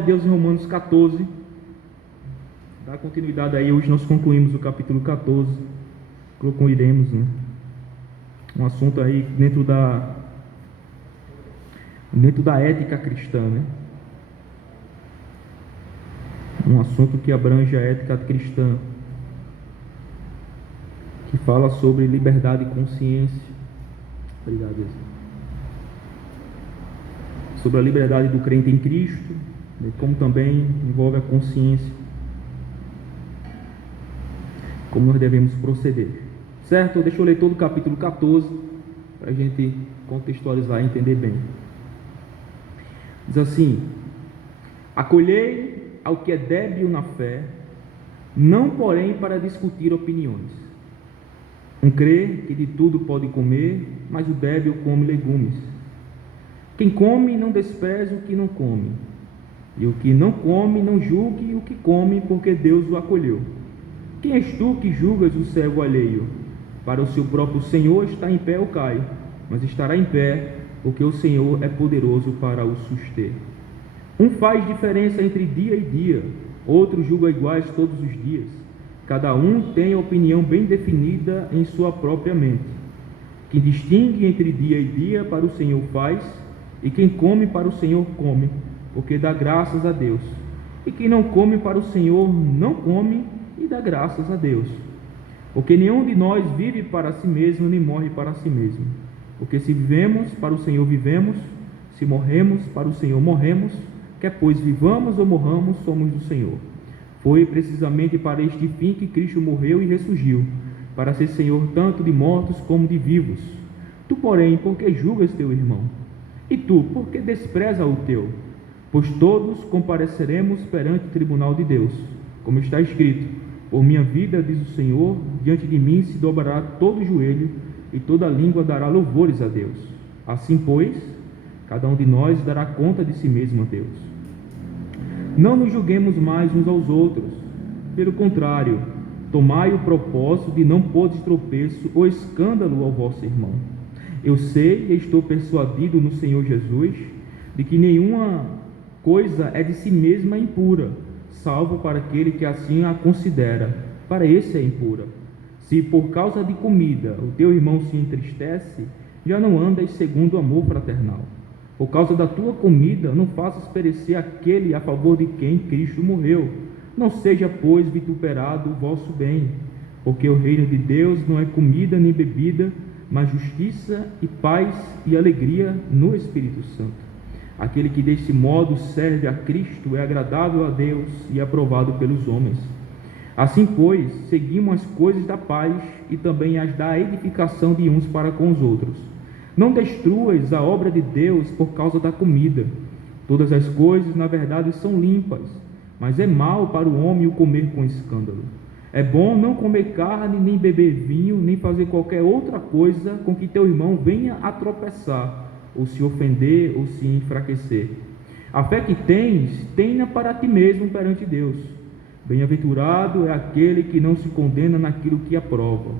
Deus em Romanos 14, dá continuidade aí. Hoje nós concluímos o capítulo 14, concluiremos, um assunto aí dentro da ética cristã, um assunto que abrange a ética cristã, que fala sobre liberdade e consciência. Obrigado, Deus. Sobre a liberdade do crente em Cristo, como também envolve a consciência, como nós devemos proceder, certo? Deixa eu ler todo o capítulo 14 para a gente contextualizar e entender bem. Diz assim: acolhei ao que é débil na fé, não porém para discutir opiniões. Um crê que de tudo pode comer, mas o débil come legumes. Quem come não despreze o que não come, e o que não come não julgue o que come, porque Deus o acolheu. Quem és tu que julgas o servo alheio? Para o seu próprio Senhor está em pé ou cai, mas estará em pé, porque o Senhor é poderoso para o suster. Um faz diferença entre dia e dia, outro julga iguais todos os dias. Cada um tem a opinião bem definida em sua própria mente. Quem distingue entre dia e dia para o Senhor faz, e quem come para o Senhor come, porque dá graças a Deus. E quem não come para o Senhor não come e dá graças a Deus. Porque nenhum de nós vive para si mesmo, nem morre para si mesmo. Porque se vivemos, para o Senhor vivemos; se morremos, para o Senhor morremos. Quer pois vivamos ou morramos, somos do Senhor. Foi precisamente para este fim que Cristo morreu e ressurgiu, para ser Senhor tanto de mortos como de vivos. Tu, porém, por que julgas teu irmão? E tu, por que despreza o teu? Pois todos compareceremos perante o tribunal de Deus. Como está escrito: por minha vida, diz o Senhor, diante de mim se dobrará todo o joelho, e toda língua dará louvores a Deus. Assim, pois, cada um de nós dará conta de si mesmo a Deus. Não nos julguemos mais uns aos outros. Pelo contrário, tomai o propósito de não pôr de tropeço ou escândalo ao vosso irmão. Eu sei e estou persuadido no Senhor Jesus de que nenhuma coisa é de si mesma impura, salvo para aquele que assim a considera. Para esse é impura. Se por causa de comida o teu irmão se entristece, já não andas segundo o amor fraternal. Por causa da tua comida, não faças perecer aquele a favor de quem Cristo morreu. Não seja, pois, vituperado o vosso bem, porque o reino de Deus não é comida nem bebida, mas justiça e paz e alegria no Espírito Santo. Aquele que deste modo serve a Cristo é agradável a Deus e aprovado pelos homens. Assim, pois, seguimos as coisas da paz e também as da edificação de uns para com os outros. Não destruas a obra de Deus por causa da comida. Todas as coisas, na verdade, são limpas, mas é mal para o homem o comer com escândalo. É bom não comer carne, nem beber vinho, nem fazer qualquer outra coisa com que teu irmão venha a tropeçar, ou se ofender, ou se enfraquecer. A fé que tens, tenha para ti mesmo perante Deus. Bem-aventurado é aquele que não se condena naquilo que aprova,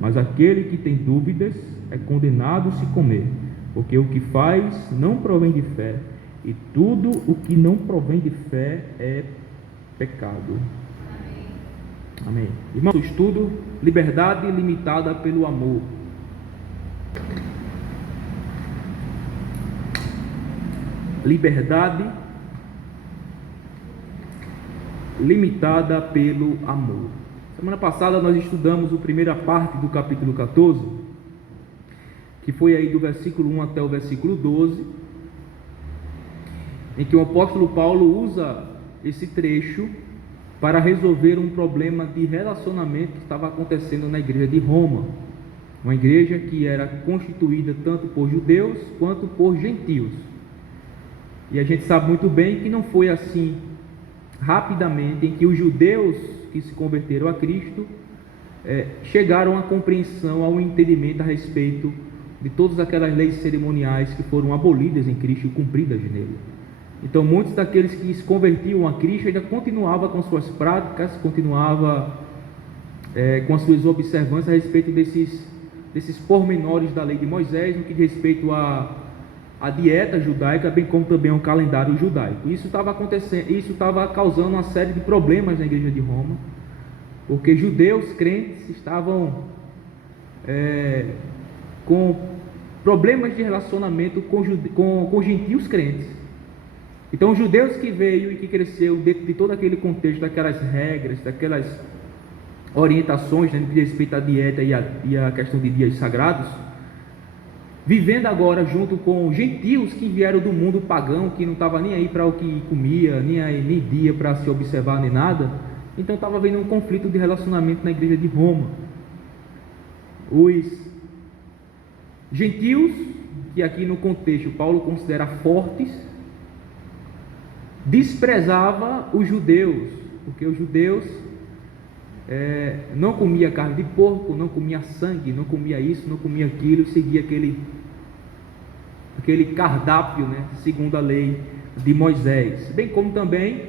mas aquele que tem dúvidas é condenado se comer, porque o que faz não provém de fé, e tudo o que não provém de fé é pecado. Amém. Irmãos, o estudo: liberdade limitada pelo amor. Liberdade limitada pelo amor. Semana passada nós estudamos a primeira parte do capítulo 14, que foi aí do versículo 1 até o versículo 12, em que o apóstolo Paulo usa esse trecho para resolver um problema de relacionamento que estava acontecendo na igreja de Roma, uma igreja que era constituída tanto por judeus quanto por gentios. E a gente sabe muito bem que não foi assim rapidamente em que os judeus que se converteram a Cristo chegaram à compreensão, ao entendimento a respeito de todas aquelas leis cerimoniais que foram abolidas em Cristo e cumpridas nele. Então muitos daqueles que se convertiam a Cristo ainda continuavam com suas práticas, continuavam com as suas observâncias a respeito desses pormenores da lei de Moisés, no que diz respeito a a dieta judaica, bem como também o calendário judaico. Isso estava causando uma série de problemas na igreja de Roma, porque judeus crentes estavam com problemas de relacionamento com gentios crentes. Então, os judeus que veio e que cresceu dentro de todo aquele contexto, daquelas regras, daquelas orientações, né, no que diz respeito à dieta e à questão de dias sagrados, vivendo agora junto com gentios que vieram do mundo pagão, que não estava nem aí para o que comia, nem dia para se observar, nem nada. Então estava havendo um conflito de relacionamento na igreja de Roma. Os gentios, que aqui no contexto Paulo considera fortes, desprezava os judeus, porque os judeus não comia carne de porco, não comia sangue, não comia isso, não comia aquilo, seguia aquele cardápio, né, segundo a lei de Moisés, bem como também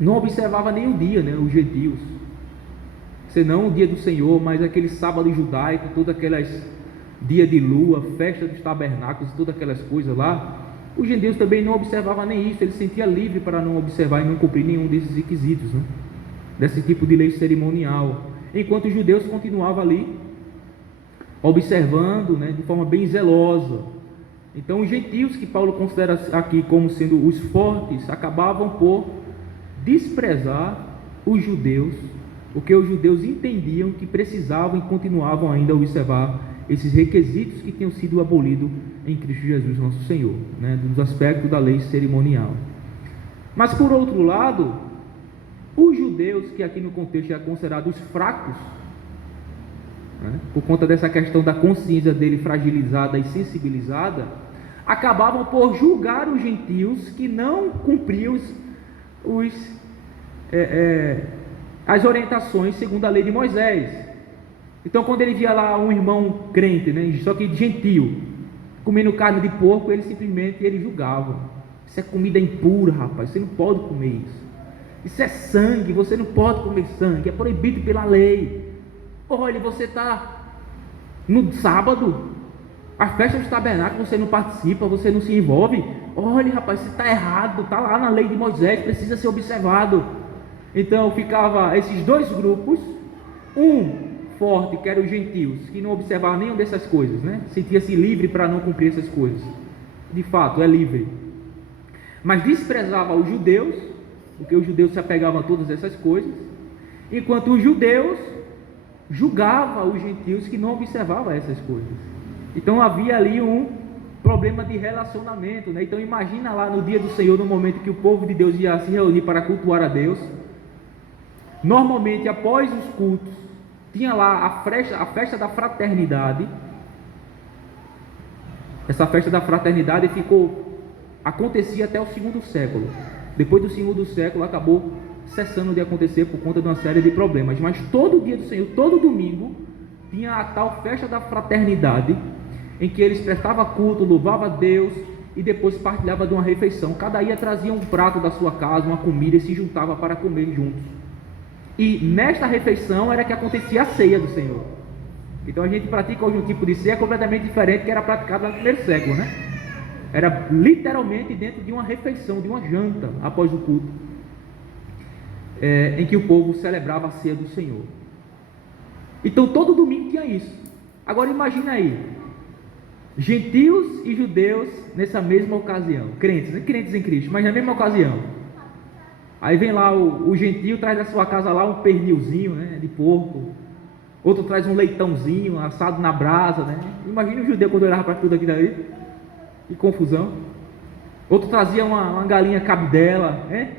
não observava nem o dia, né, os gentios, senão o dia do Senhor, mas aquele sábado judaico, todas aquelas dia de lua, festa dos tabernáculos, todas aquelas coisas lá, os gentios também não observavam nem isso, ele se sentia livre para não observar e não cumprir nenhum desses requisitos, né, desse tipo de lei cerimonial, enquanto os judeus continuavam ali observando, né, de forma bem zelosa. Então os gentios, que Paulo considera aqui como sendo os fortes, acabavam por desprezar os judeus, porque os judeus entendiam que precisavam e continuavam ainda a observar esses requisitos que tinham sido abolidos em Cristo Jesus nosso Senhor, né, dos aspectos da lei cerimonial. Mas por outro lado, os judeus, que aqui no contexto eram considerados fracos, né, por conta dessa questão da consciência dele fragilizada e sensibilizada, acabavam por julgar os gentios que não cumpriam as orientações segundo a lei de Moisés. Então, quando ele via lá um irmão crente, né, só que gentio, comendo carne de porco, ele simplesmente julgava: isso é comida impura, rapaz, você não pode comer isso. Isso é sangue, você não pode comer sangue, é proibido pela lei. Olha, você está no sábado, a festa dos tabernáculos, você não participa, você não se envolve. Olha, rapaz, você está errado, está lá na lei de Moisés, precisa ser observado. Então ficava esses dois grupos, um forte, que eram os gentios, que não observavam nenhuma dessas coisas, né? Sentia-se livre para não cumprir essas coisas, de fato é livre, mas desprezava os judeus, porque os judeus se apegavam a todas essas coisas, enquanto os judeus julgavam os gentios que não observavam essas coisas. Então havia ali um problema de relacionamento, né? Então imagina lá no dia do Senhor, no momento que o povo de Deus ia se reunir para cultuar a Deus. Normalmente após os cultos tinha lá a festa da fraternidade. Essa festa da fraternidade acontecia até o segundo século. Depois do segundo século acabou cessando de acontecer por conta de uma série de problemas. Mas todo dia do Senhor, todo domingo, tinha a tal festa da fraternidade, em que eles prestavam culto, louvavam a Deus e depois partilhavam de uma refeição. Cada dia trazia um prato da sua casa, uma comida, e se juntava para comer juntos. E nesta refeição era que acontecia a ceia do Senhor. Então a gente pratica hoje um tipo de ceia completamente diferente que era praticado no primeiro século, né? Era literalmente dentro de uma refeição, de uma janta após o culto, em que o povo celebrava a ceia do Senhor. Então todo domingo tinha isso. Agora imagina aí, gentios e judeus nessa mesma ocasião, crentes, né? Crentes em Cristo, mas na mesma ocasião. Aí vem lá o gentio, traz da sua casa lá um pernilzinho, né, de porco. Outro traz um leitãozinho assado na brasa, né? Imagina o judeu quando olhava para tudo aquilo ali. Que confusão. Outro trazia uma galinha cabidela, né?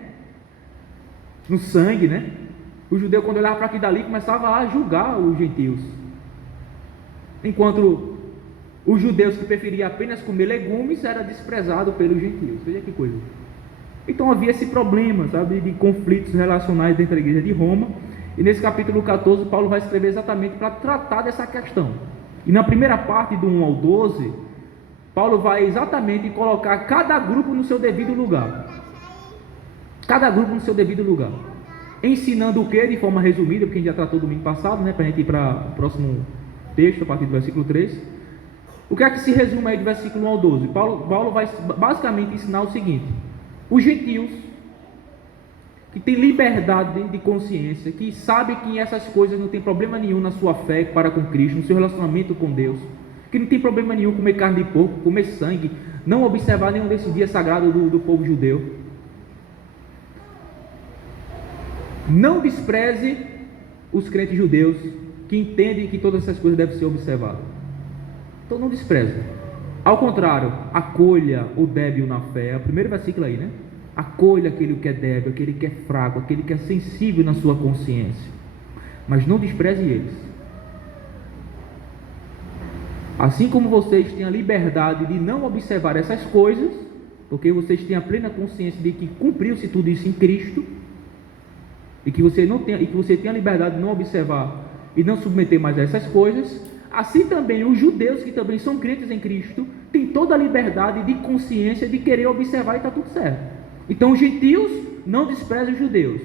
No sangue, né? O judeu quando olhava para aquilo dali começava a julgar os gentios. Enquanto os judeus que preferiam apenas comer legumes era desprezado pelos gentios. Veja que coisa. Então havia esse problema, sabe, de conflitos relacionais dentro da igreja de Roma. E nesse capítulo 14 Paulo vai escrever exatamente para tratar dessa questão. E na primeira parte do 1 ao 12, Paulo vai exatamente colocar cada grupo no seu devido lugar. Cada grupo no seu devido lugar. Ensinando o que? De forma resumida, porque a gente já tratou domingo passado, né, para a gente ir para o próximo texto, a partir do versículo 3. O que é que se resume aí do versículo 1 ao 12? Paulo vai basicamente ensinar o seguinte: os gentios, que têm liberdade de consciência, que sabem que essas coisas não tem problema nenhum na sua fé para com Cristo, no seu relacionamento com Deus, que não tem problema nenhum comer carne de porco, comer sangue, não observar nenhum desses dias sagrados do povo judeu. Não despreze os crentes judeus que entendem que todas essas coisas devem ser observadas. Então não despreze. Ao contrário, acolha o débil na fé. É o primeiro versículo aí, né? Acolha aquele que é débil, aquele que é fraco, aquele que é sensível na sua consciência. Mas não despreze eles. Assim como vocês têm a liberdade de não observar essas coisas, porque vocês têm a plena consciência de que cumpriu-se tudo isso em Cristo, e que você tem a liberdade de não observar e não submeter mais a essas coisas, assim também os judeus, que também são crentes em Cristo, têm toda a liberdade de consciência de querer observar e está tudo certo. Então os gentios não desprezam os judeus,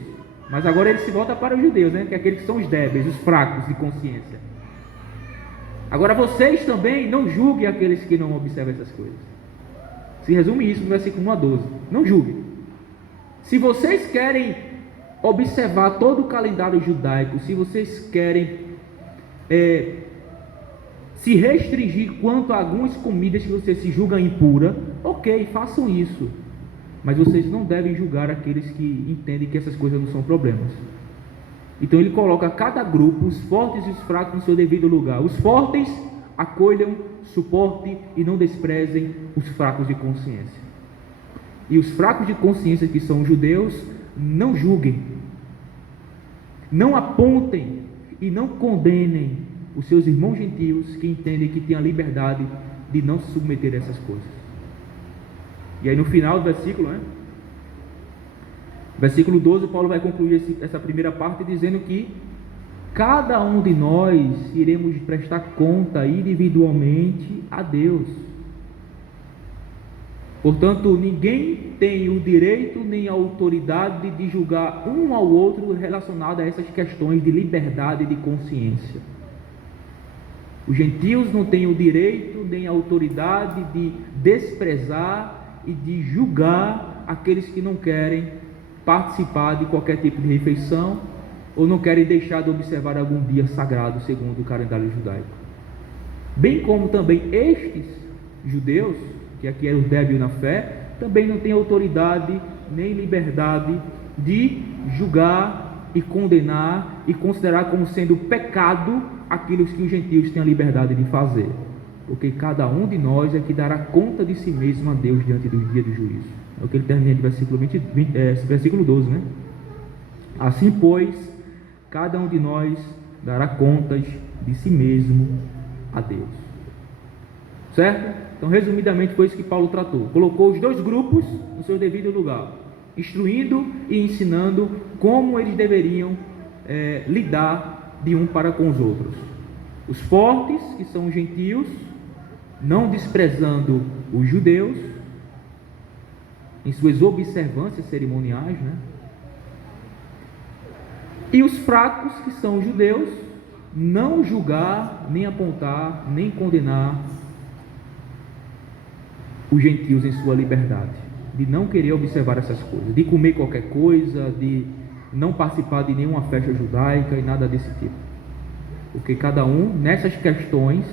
mas agora ele se volta para os judeus, né? Que é aqueles que são os débeis, os fracos de consciência. Agora vocês também não julguem aqueles que não observam essas coisas. Se resume isso no versículo 1 a 12. Não julguem. Se vocês querem observar todo o calendário judaico, se vocês querem se restringir quanto a algumas comidas que vocês se julgam impura, ok, façam isso. Mas vocês não devem julgar aqueles que entendem que essas coisas não são problemas. Então ele coloca cada grupo, os fortes e os fracos, no seu devido lugar. Os fortes acolham, suportem e não desprezem os fracos de consciência. E os fracos de consciência, que são os judeus, não julguem, não apontem e não condenem os seus irmãos gentios que entendem que têm a liberdade de não se submeter a essas coisas. E aí no final do versículo, versículo 12, Paulo vai concluir essa primeira parte dizendo que cada um de nós iremos prestar conta individualmente a Deus. Portanto, ninguém tem o direito nem a autoridade de julgar um ao outro relacionado a essas questões de liberdade de consciência. Os gentios não têm o direito nem a autoridade de desprezar e de julgar aqueles que não querem participar de qualquer tipo de refeição ou não querem deixar de observar algum dia sagrado segundo o calendário judaico. Bem como também estes judeus, que aqui é o débil na fé, também não têm autoridade nem liberdade de julgar e condenar e considerar como sendo pecado aquilo que os gentios têm a liberdade de fazer, porque cada um de nós é que dará conta de si mesmo a Deus diante do dia do juízo. É o que ele termina de versículo 12, né? Assim, pois, cada um de nós dará contas de si mesmo a Deus. Certo? Então, resumidamente, foi isso que Paulo tratou. Colocou os dois grupos no seu devido lugar, instruindo e ensinando como eles deveriam lidar de um para com os outros. Os fortes, que são os gentios, não desprezando os judeus em suas observâncias cerimoniais, né? E os fracos, que são os judeus, não julgar, nem apontar, nem condenar os gentios em sua liberdade, de não querer observar essas coisas, de comer qualquer coisa, de não participar de nenhuma festa judaica e nada desse tipo. Porque cada um, nessas questões,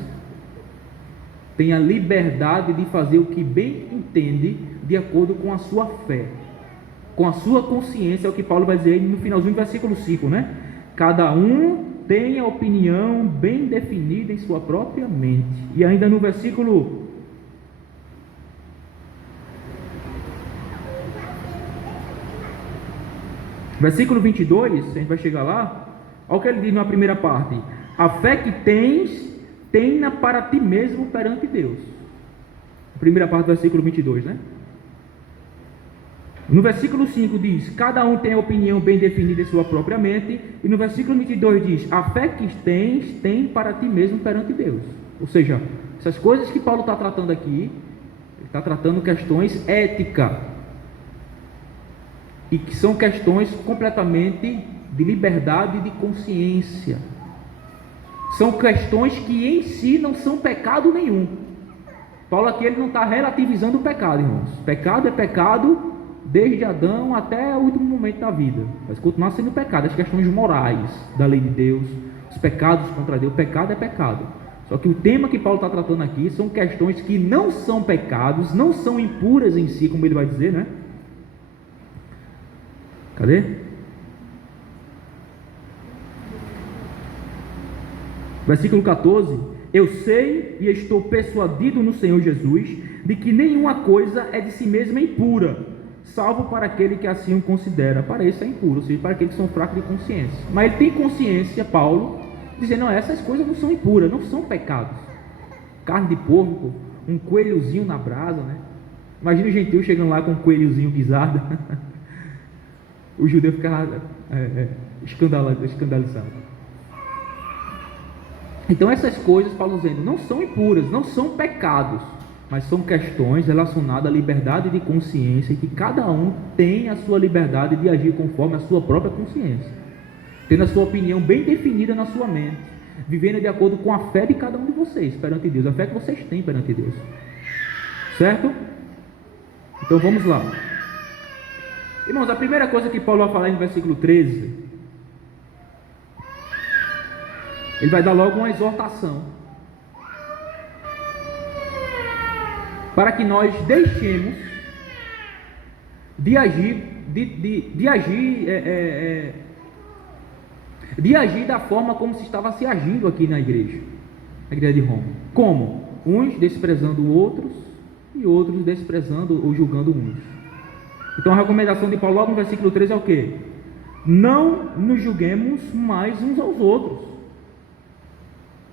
tem a liberdade de fazer o que bem entende, de acordo com a sua fé, com a sua consciência. É o que Paulo vai dizer no finalzinho do versículo 5, né? Cada um tem a opinião bem definida em sua própria mente. E ainda no versículo 22, a gente vai chegar lá. Olha o que ele diz na primeira parte: a fé que tens, tenha para ti mesmo perante Deus. Primeira parte do versículo 22, né? No versículo 5 diz: cada um tem a opinião bem definida em sua própria mente. E no versículo 22 diz: a fé que tens, tem para ti mesmo perante Deus. Ou seja, essas coisas que Paulo está tratando aqui, ele está tratando questões éticas, e que são questões completamente de liberdade de consciência. São questões que em si não são pecado nenhum. Paulo aqui ele não está relativizando o pecado, irmãos. Pecado é pecado desde Adão até o último momento da vida. Vai continuar sendo pecado. As questões morais da lei de Deus, os pecados contra Deus, pecado é pecado. Só que o tema que Paulo está tratando aqui são questões que não são pecados, não são impuras em si, como ele vai dizer, né? Cadê? Versículo 14: eu sei e estou persuadido no Senhor Jesus de que nenhuma coisa é de si mesma impura, salvo para aquele que assim o considera. Para isso é impuro, ou seja, para aqueles que são fracos de consciência. Mas ele tem consciência, Paulo, dizendo: não, essas coisas não são impuras, não são pecados. Carne de porco, um coelhozinho na brasa, né? Imagina o gentil chegando lá com um coelhozinho guisado. O judeu ficava escandalizado. Então essas coisas, Paulo dizendo, não são impuras, não são pecados, mas são questões relacionadas à liberdade de consciência, e que cada um tem a sua liberdade de agir conforme a sua própria consciência, tendo a sua opinião bem definida na sua mente, vivendo de acordo com a fé de cada um de vocês perante Deus, a fé que vocês têm perante Deus, certo? Então vamos lá, irmãos. A primeira coisa que Paulo vai falar no versículo 13, ele vai dar logo uma exortação para que nós deixemos de agir da forma como se estava se agindo aqui na igreja de Roma. Como? Uns desprezando outros e outros desprezando ou julgando uns. Então a recomendação de Paulo logo no versículo 13 é o quê? Não nos julguemos mais uns aos outros.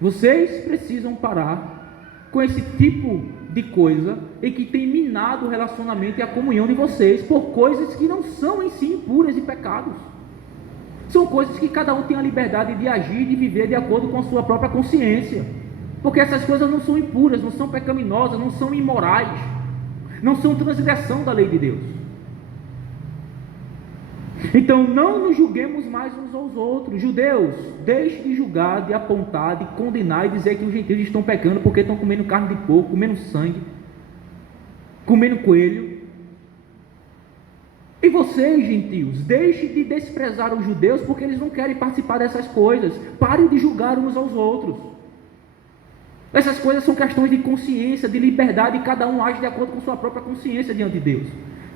Vocês precisam parar com esse tipo de coisa e que tem minado o relacionamento e a comunhão de vocês por coisas que não são em si impuras e pecados. São coisas que cada um tem a liberdade de agir e de viver de acordo com a sua própria consciência, porque essas coisas não são impuras, não são pecaminosas, não são imorais, não são transgressão da lei de Deus. Então não nos julguemos mais uns aos outros. Judeus, deixe de julgar, de apontar, de condenar e dizer que os gentios estão pecando porque estão comendo carne de porco, comendo sangue, comendo coelho. E vocês, gentios, deixem de desprezar os judeus porque eles não querem participar dessas coisas. Parem de julgar uns aos outros. Essas coisas são questões de consciência, de liberdade, e cada um age de acordo com sua própria consciência diante de Deus,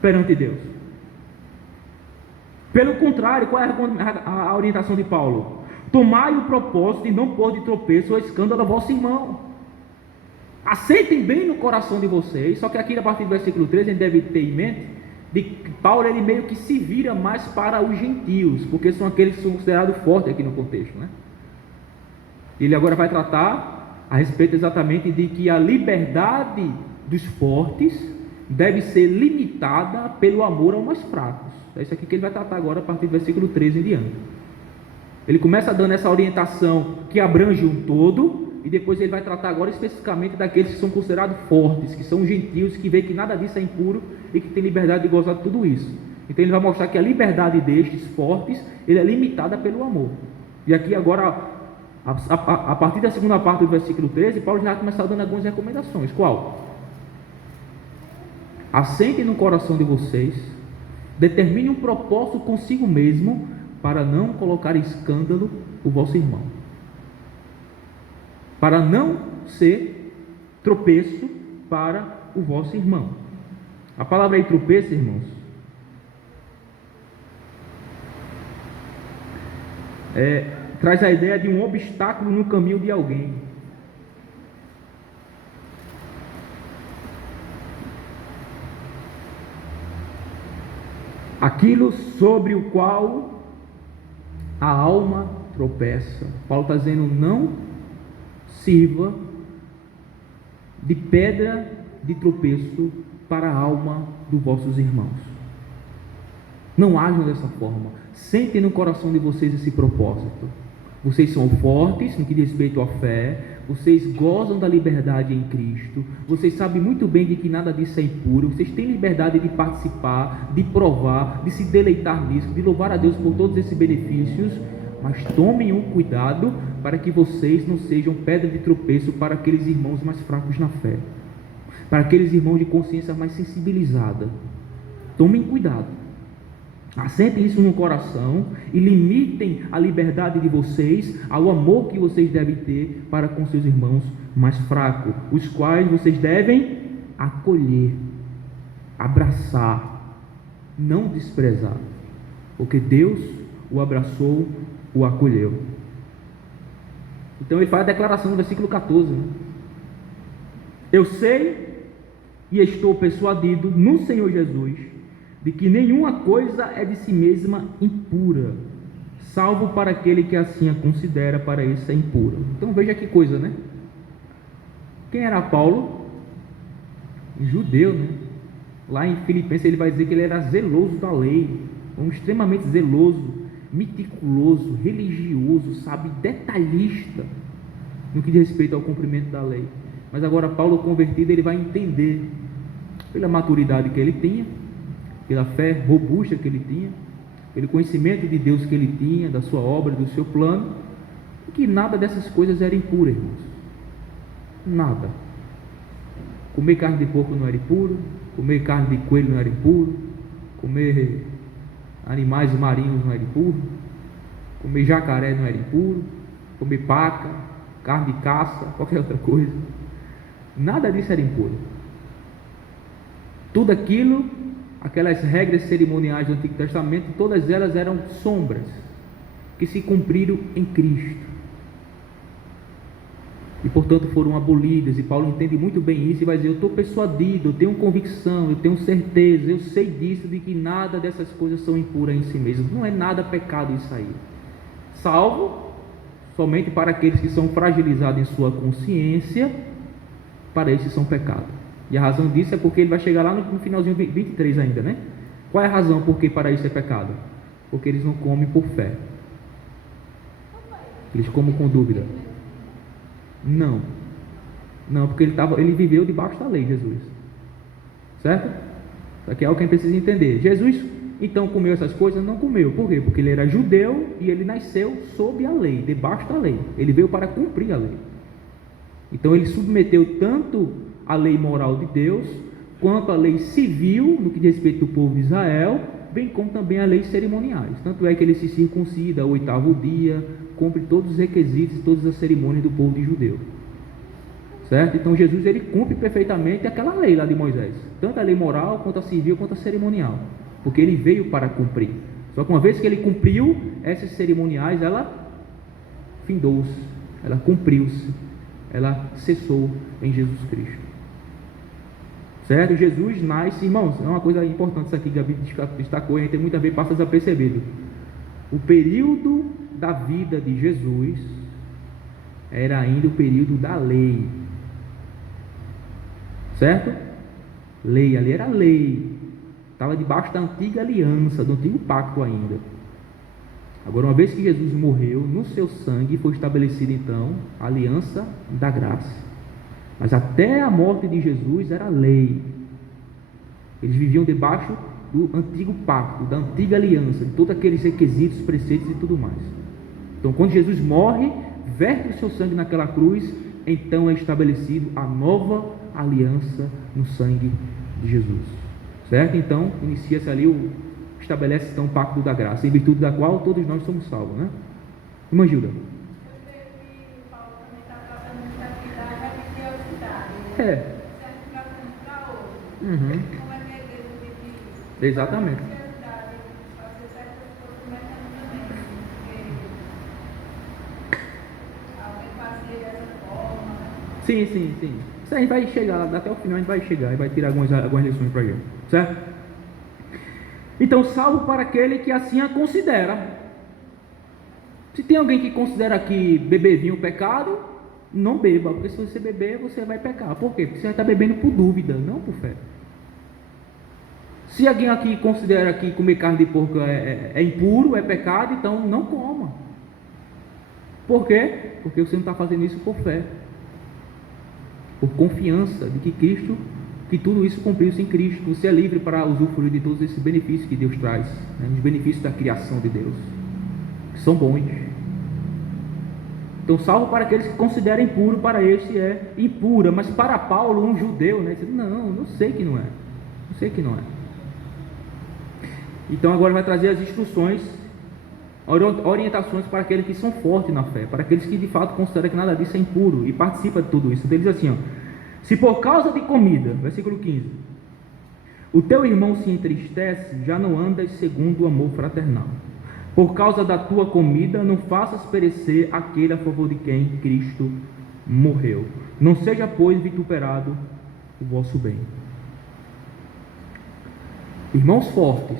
perante Deus. Pelo contrário, qual é a orientação de Paulo? Tomai o propósito de não pôr de tropeço ou escândalo ao vosso irmão. Aceitem bem no coração de vocês. Só que aqui a partir do versículo 13 a gente deve ter em mente de que Paulo ele meio que se vira mais para os gentios, porque são aqueles que são considerados fortes aqui no contexto, né? Ele agora vai tratar a respeito exatamente de que a liberdade dos fortes deve ser limitada pelo amor aos mais fracos. É isso aqui que ele vai tratar agora a partir do versículo 13 em diante. Ele começa dando essa orientação que abrange um todo, e depois ele vai tratar agora especificamente daqueles que são considerados fortes, que são gentios, que veem que nada disso é impuro e que têm liberdade de gozar de tudo isso. Então ele vai mostrar que a liberdade destes fortes, ele é limitada pelo amor. E aqui agora, a partir da segunda parte do versículo 13, Paulo já vai começar dando algumas recomendações. Qual? Assentem no coração de vocês, determine um propósito consigo mesmo para não colocar em escândalo o vosso irmão, para não ser tropeço para o vosso irmão. A palavra aí tropeço, irmãos, traz a ideia de um obstáculo no caminho de alguém. Aquilo sobre o qual a alma tropeça. Paulo está dizendo: não sirva de pedra de tropeço para a alma dos vossos irmãos. Não ajam dessa forma. Sentem no coração de vocês esse propósito. Vocês são fortes no que diz respeito à fé, vocês gozam da liberdade em Cristo, vocês sabem muito bem de que nada disso é impuro, vocês têm liberdade de participar, de provar, de se deleitar nisso, de louvar a Deus por todos esses benefícios, mas tomem um cuidado para que vocês não sejam pedra de tropeço para aqueles irmãos mais fracos na fé. Para aqueles irmãos de consciência mais sensibilizada, tomem cuidado, assentem isso no coração e limitem a liberdade de vocês ao amor que vocês devem ter para com seus irmãos mais fracos, os quais vocês devem acolher, abraçar, não desprezar, porque Deus o abraçou, o acolheu. Então ele faz a declaração no versículo 14, né? Eu sei e estou persuadido no Senhor Jesus de que nenhuma coisa é de si mesma impura, salvo para aquele que assim a considera, para esse é impura. Então veja que coisa, né? Quem era Paulo? Judeu, né? Lá em Filipenses ele vai dizer que ele era zeloso da lei, extremamente zeloso, meticuloso, religioso, sabe, detalhista no que diz respeito ao cumprimento da lei. Mas agora Paulo convertido, ele vai entender, pela maturidade que ele tinha, pela fé robusta que ele tinha, pelo conhecimento de Deus que ele tinha, da sua obra, do seu plano, que nada dessas coisas era impuro, irmãos. Nada. Comer carne de porco não era impuro, comer carne de coelho não era impuro, comer animais marinhos não era impuro, comer jacaré não era impuro, comer paca, carne de caça, qualquer outra coisa, nada disso era impuro. Tudo aquilo, aquelas regras cerimoniais do Antigo Testamento, todas elas eram sombras que se cumpriram em Cristo e portanto foram abolidas. E Paulo entende muito bem isso e vai dizer: eu estou persuadido, eu tenho convicção, eu tenho certeza, eu sei disso, de que nada dessas coisas são impuras em si mesmas. Não é nada pecado isso aí, salvo somente para aqueles que são fragilizados em sua consciência. Para esses são pecado. E a razão disso é porque ele vai chegar lá no finalzinho 23 ainda, né? Qual é a razão por que para isso é pecado? Porque eles não comem por fé, eles comem com dúvida. Não, porque ele viveu debaixo da lei, Jesus, certo? Isso aqui é algo que a gente precisa entender. Jesus então comeu essas coisas? Não comeu. Por quê? Porque ele era judeu e ele nasceu sob a lei, debaixo da lei. Ele veio para cumprir a lei. Então ele submeteu tanto a lei moral de Deus, quanto a lei civil, no que diz respeito do povo de Israel, bem como também a lei cerimoniais. Tanto é que ele se circuncida ao 8º dia, cumpre todos os requisitos, todas as cerimônias do povo de judeu, certo? Então Jesus, ele cumpre perfeitamente aquela lei lá de Moisés, tanto a lei moral, quanto a civil, quanto a cerimonial, porque ele veio para cumprir. Só que uma vez que ele cumpriu essas cerimoniais, ela findou-se, ela cumpriu-se, ela cessou em Jesus Cristo, certo? Jesus nasce, irmãos, é uma coisa importante isso aqui que a Bíblia destacou, e a gente muitas vezes passa desapercebido. O período da vida de Jesus era ainda o período da lei, certo? Lei, ali era lei, estava debaixo da antiga aliança, do antigo pacto ainda. Agora, uma vez que Jesus morreu, no seu sangue foi estabelecida então a aliança da graça. Mas até a morte de Jesus era lei. Eles viviam debaixo do antigo pacto, da antiga aliança, de todos aqueles requisitos, preceitos e tudo mais. Então, quando Jesus morre, verte o seu sangue naquela cruz, então é estabelecido a nova aliança no sangue de Jesus, certo? Então, inicia-se ali, estabelece então o pacto da graça, em virtude da qual todos nós somos salvos, né? Irmã Gilda. Exatamente. Sim. Isso a gente vai chegar, até o final a gente vai chegar e vai tirar algumas lições para a gente, certo? Então, salvo para aquele que assim a considera. Se tem alguém que considera que beber vinho pecado, não beba, porque se você beber, você vai pecar. Por quê? Porque você vai estar bebendo por dúvida, não por fé. Se alguém aqui considera que comer carne de porco é impuro, é pecado, então não coma. Por quê? Porque você não está fazendo isso por fé, por confiança de que Cristo, que tudo isso cumpriu-se em Cristo. Você é livre para usufruir de todos esses benefícios que Deus traz, né? Os benefícios da criação de Deus, que são bons. Então Então, salvo para aqueles que considerem puro, para este é impura. Mas para Paulo, um judeu, né? Não sei que não é. Não sei que não é. Então, agora vai trazer as instruções, orientações para aqueles que são fortes na fé, para aqueles que de fato consideram que nada disso é impuro e participa de tudo isso. Então, ele diz assim, ó: se por causa de comida, versículo 15, o teu irmão se entristece, já não andas segundo o amor fraternal. Por causa da tua comida, não faças perecer aquele a favor de quem Cristo morreu. Não seja, pois, vituperado o vosso bem. Irmãos fortes,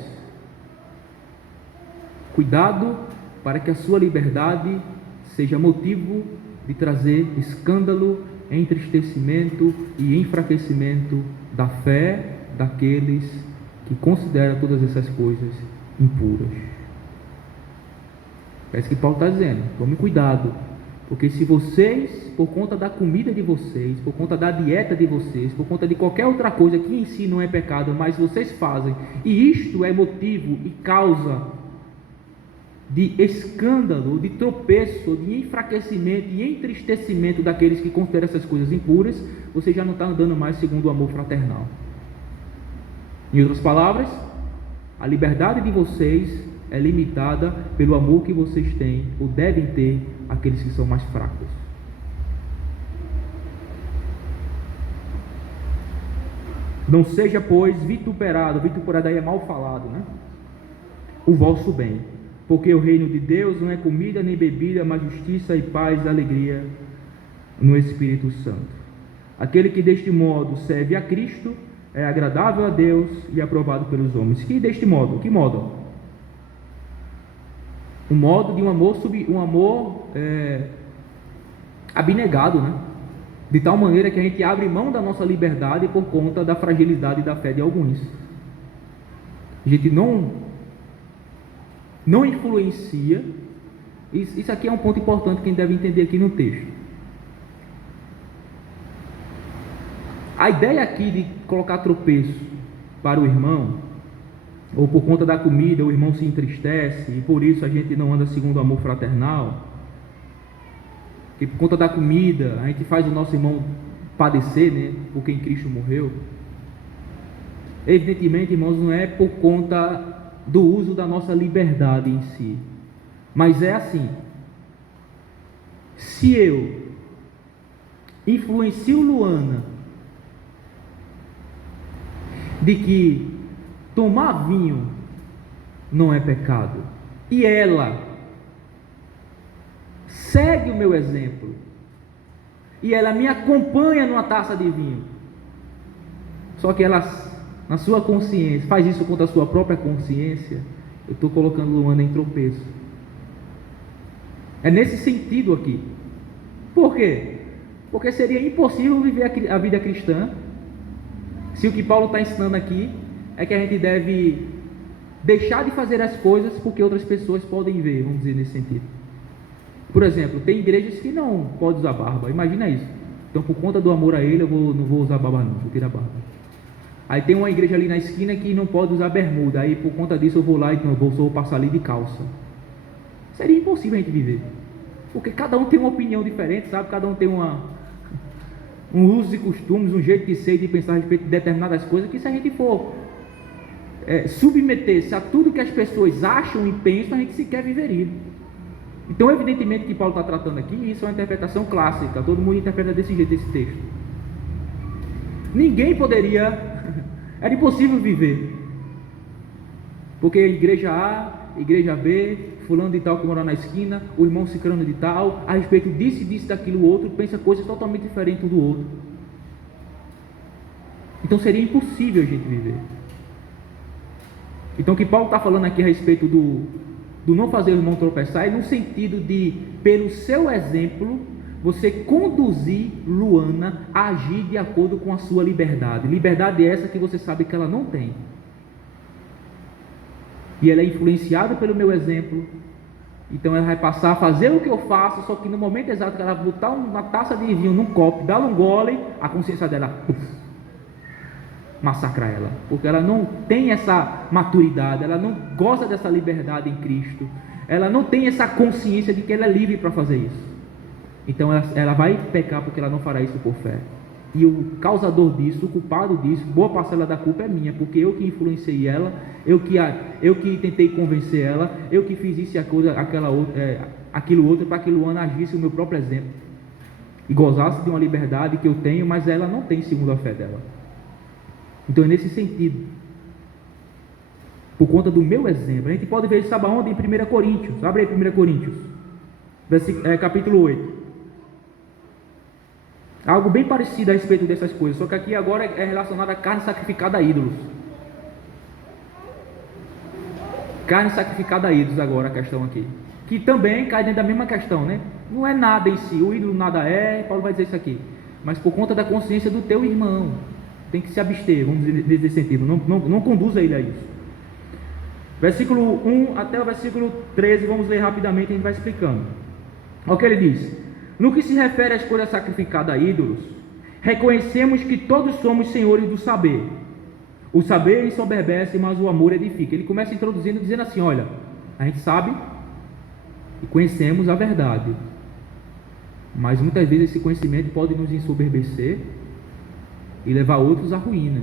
cuidado para que a sua liberdade seja motivo de trazer escândalo, entristecimento e enfraquecimento da fé daqueles que consideram todas essas coisas impuras. É isso que Paulo está dizendo. Tome cuidado, porque se vocês, por conta da comida de vocês, por conta da dieta de vocês, por conta de qualquer outra coisa que em si não é pecado, mas vocês fazem, e isto é motivo e causa de escândalo, de tropeço, de enfraquecimento e entristecimento daqueles que consideram essas coisas impuras, você já não está andando mais segundo o amor fraternal. Em outras palavras, a liberdade de vocês é limitada pelo amor que vocês têm ou devem ter àqueles que são mais fracos. Não seja, pois, vituperado aí é mal falado, né? O vosso bem, porque o reino de Deus não é comida nem bebida, mas justiça e paz e alegria no Espírito Santo. Aquele que deste modo serve a Cristo é agradável a Deus e aprovado pelos homens. Que deste modo? Que modo? Um modo de um amor abnegado, né? De tal maneira que a gente abre mão da nossa liberdade por conta da fragilidade da fé de alguns. A gente não influencia. Isso aqui é um ponto importante que a gente deve entender aqui no texto. A ideia aqui de colocar tropeço para o irmão, ou por conta da comida o irmão se entristece e por isso a gente não anda segundo o amor fraternal, que por conta da comida a gente faz o nosso irmão padecer, né, por quem Cristo morreu. Evidentemente, irmãos, não é por conta do uso da nossa liberdade em si, mas é assim: se eu influencio Luana de que tomar vinho não é pecado, e ela segue o meu exemplo, e ela me acompanha numa taça de vinho, só que ela, na sua consciência, faz isso contra a sua própria consciência, eu estou colocando Luana em tropeço. É nesse sentido aqui. Por quê? Porque seria impossível viver a vida cristã se o que Paulo está ensinando aqui é que a gente deve deixar de fazer as coisas porque outras pessoas podem ver, vamos dizer, nesse sentido. Por exemplo, tem igrejas que não podem usar barba, imagina isso. Então, por conta do amor a ele, eu não vou usar barba não, vou tirar a barba. Aí tem uma igreja ali na esquina que não pode usar bermuda, aí por conta disso eu vou lá e vou passar ali de calça. Seria impossível a gente viver, porque cada um tem uma opinião diferente, sabe? Cada um tem um uso e costumes, um jeito de ser e de pensar a respeito de determinadas coisas, que se a gente for submeter-se a tudo que as pessoas acham e pensam, a gente sequer viveria. Então, evidentemente que Paulo está tratando aqui, isso é uma interpretação clássica, todo mundo interpreta desse jeito esse texto. Ninguém poderia, era impossível viver, porque igreja A, igreja B, fulano de tal que mora na esquina, o irmão cicrano de tal, a respeito disso, daquilo, outro, pensa coisas totalmente diferentes um do outro. Então seria impossível a gente viver. Então o que Paulo está falando aqui a respeito do não fazer o irmão tropeçar é no sentido de, pelo seu exemplo, você conduzir Luana a agir de acordo com a sua liberdade. Liberdade essa que você sabe que ela não tem. E ela é influenciada pelo meu exemplo. Então ela vai passar a fazer o que eu faço, só que no momento exato que ela botar uma taça de vinho num copo, dar um gole, a consciência dela massacra ela, porque ela não tem essa maturidade, ela não gosta dessa liberdade em Cristo, ela não tem essa consciência de que ela é livre para fazer isso. Então ela vai pecar porque ela não fará isso por fé. E o causador disso, o culpado disso, boa parcela da culpa é minha, porque eu que influenciei ela, eu que tentei convencer ela, eu que fiz isso e aquilo outro, para que Luana agisse o meu próprio exemplo e gozasse de uma liberdade que eu tenho, mas ela não tem segundo a fé dela. Então é nesse sentido, por conta do meu exemplo. A gente pode ver isso, sabe aonde? Em 1 Coríntios. Abre aí 1 Coríntios, capítulo 8. Algo bem parecido a respeito dessas coisas, só que aqui agora é relacionado à carne sacrificada a ídolos. Carne sacrificada a ídolos agora, a questão aqui, que também cai dentro da mesma questão, né? Não é nada em si, o ídolo nada é, Paulo vai dizer isso aqui, mas por conta da consciência do teu irmão, tem que se abster, vamos dizer nesse sentido, não conduza ele a isso. Versículo 1 até o versículo 13, vamos ler rapidamente e a gente vai explicando. Olha o que ele diz: no que se refere às coisas sacrificadas a ídolos, reconhecemos que todos somos senhores do saber. O saber ensoberbece, mas o amor edifica. Ele começa introduzindo, dizendo assim: olha, a gente sabe e conhecemos a verdade, mas muitas vezes esse conhecimento pode nos ensoberbecer e levar outros à ruína.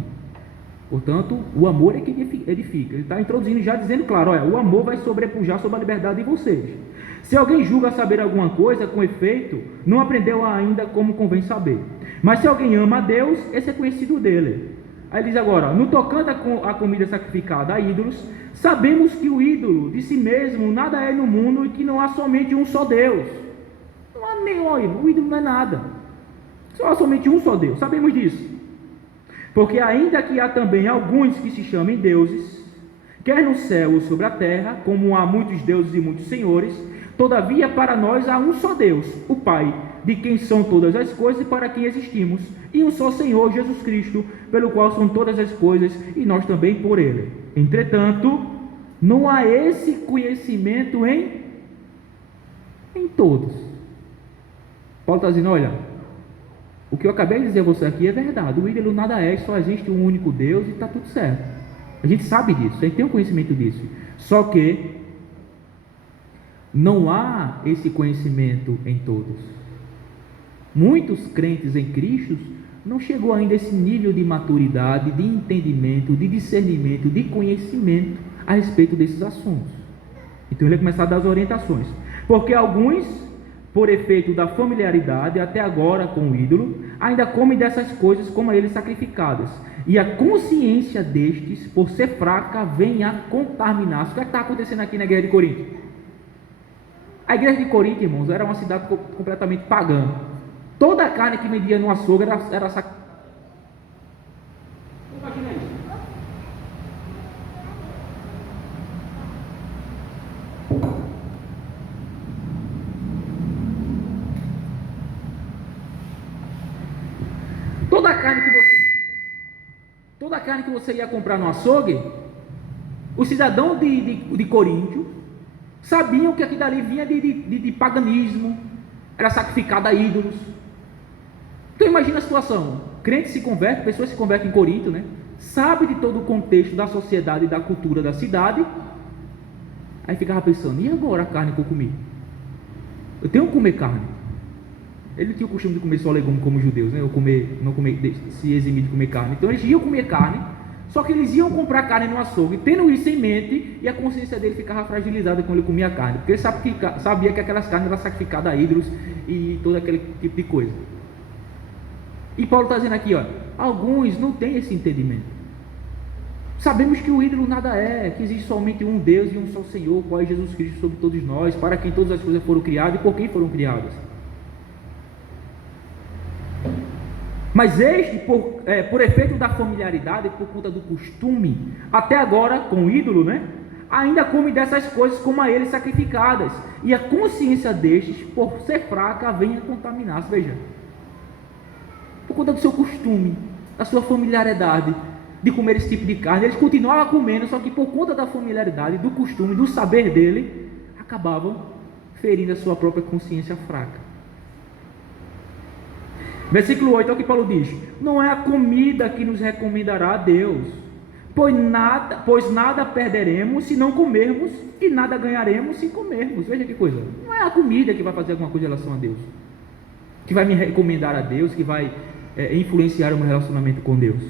Portanto, o amor é que edifica. Ele está introduzindo já dizendo claro: olha, o amor vai sobrepujar sobre a liberdade de vocês. Se alguém julga saber alguma coisa, com efeito, não aprendeu ainda como convém saber. Mas se alguém ama a Deus, esse é conhecido dele. Aí ele diz agora: no tocante à comida sacrificada a ídolos, sabemos que o ídolo de si mesmo nada é no mundo e que não há somente um só Deus. Não há nenhum ídolo, o ídolo não é nada. Só há somente um só Deus, sabemos disso. Porque ainda que há também alguns que se chamem deuses, quer no céu ou sobre a terra, como há muitos deuses e muitos senhores, todavia para nós há um só Deus, o Pai, de quem são todas as coisas e para quem existimos, e um só Senhor, Jesus Cristo, pelo qual são todas as coisas e nós também por Ele. Entretanto, não há esse conhecimento em todos. Paulo está dizendo: olha, o que eu acabei de dizer a você aqui é verdade, o ídolo nada é, só existe um único Deus e está tudo certo. A gente sabe disso, a gente tem o conhecimento disso, só que não há esse conhecimento em todos. Muitos crentes em Cristo não chegou ainda a esse nível de maturidade, de entendimento, de discernimento, de conhecimento a respeito desses assuntos. Então ele vai começar a dar as orientações, porque alguns, por efeito da familiaridade até agora com o ídolo, ainda comem dessas coisas como a eles sacrificadas, e a consciência destes, por ser fraca, vem a contaminar. O que está acontecendo aqui na igreja de Corinto? A igreja de Corinto, irmãos, era uma cidade completamente pagã. Toda a carne que vendia no açougue era sacrificada. Imagina isso. Toda a carne que você ia comprar no açougue, os cidadãos de Corinto sabiam que aquilo dali vinha de paganismo, era sacrificado a ídolos. Então imagina a situação: crente se converte, pessoas se convertem em Corinto, né? Sabe de todo o contexto da sociedade e da cultura da cidade. Aí ficava pensando: e agora a carne que eu comi? Eu tenho que comer carne. Ele não tinha o costume de comer só legume como os judeus, né? Se eximir de comer carne. Então eles iam comer carne, só que eles iam comprar carne no açougue, tendo isso em mente, e a consciência dele ficava fragilizada quando ele comia carne, porque ele sabia que aquelas carnes eram sacrificadas a ídolos e todo aquele tipo de coisa. E Paulo está dizendo aqui, ó, alguns não têm esse entendimento. Sabemos que o ídolo nada é, que existe somente um Deus e um só Senhor, qual é Jesus Cristo sobre todos nós, para quem todas as coisas foram criadas e por quem foram criadas. Mas este, por efeito da familiaridade, por conta do costume, até agora com o ídolo, né, ainda come dessas coisas como a eles sacrificadas, e a consciência destes, por ser fraca, vem a contaminar-se. Veja, por conta do seu costume, da sua familiaridade de comer esse tipo de carne, eles continuavam comendo, só que por conta da familiaridade, do costume, do saber dele, acabavam ferindo a sua própria consciência fraca. Versículo 8, olha o que Paulo diz: não é a comida que nos recomendará a Deus, pois nada perderemos se não comermos, e nada ganharemos se comermos. Veja que coisa, não é a comida que vai fazer alguma coisa em relação a Deus. que vai me recomendar a Deus, que vai influenciar o meu relacionamento com Deus.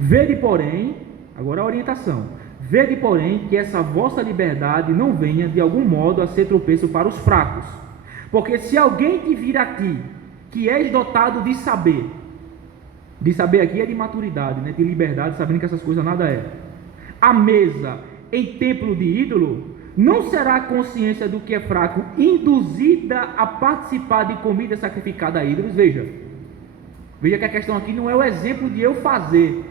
Vede, porém, agora a orientação, vede, porém, que essa vossa liberdade não venha de algum modo a ser tropeço para os fracos, porque se alguém te vir a ti, que és dotado de saber aqui é de maturidade, né? De liberdade, sabendo que essas coisas nada é, a mesa em templo de ídolo, não será a consciência do que é fraco induzida a participar de comida sacrificada a ídolos? Veja que a questão aqui não é o exemplo de eu fazer,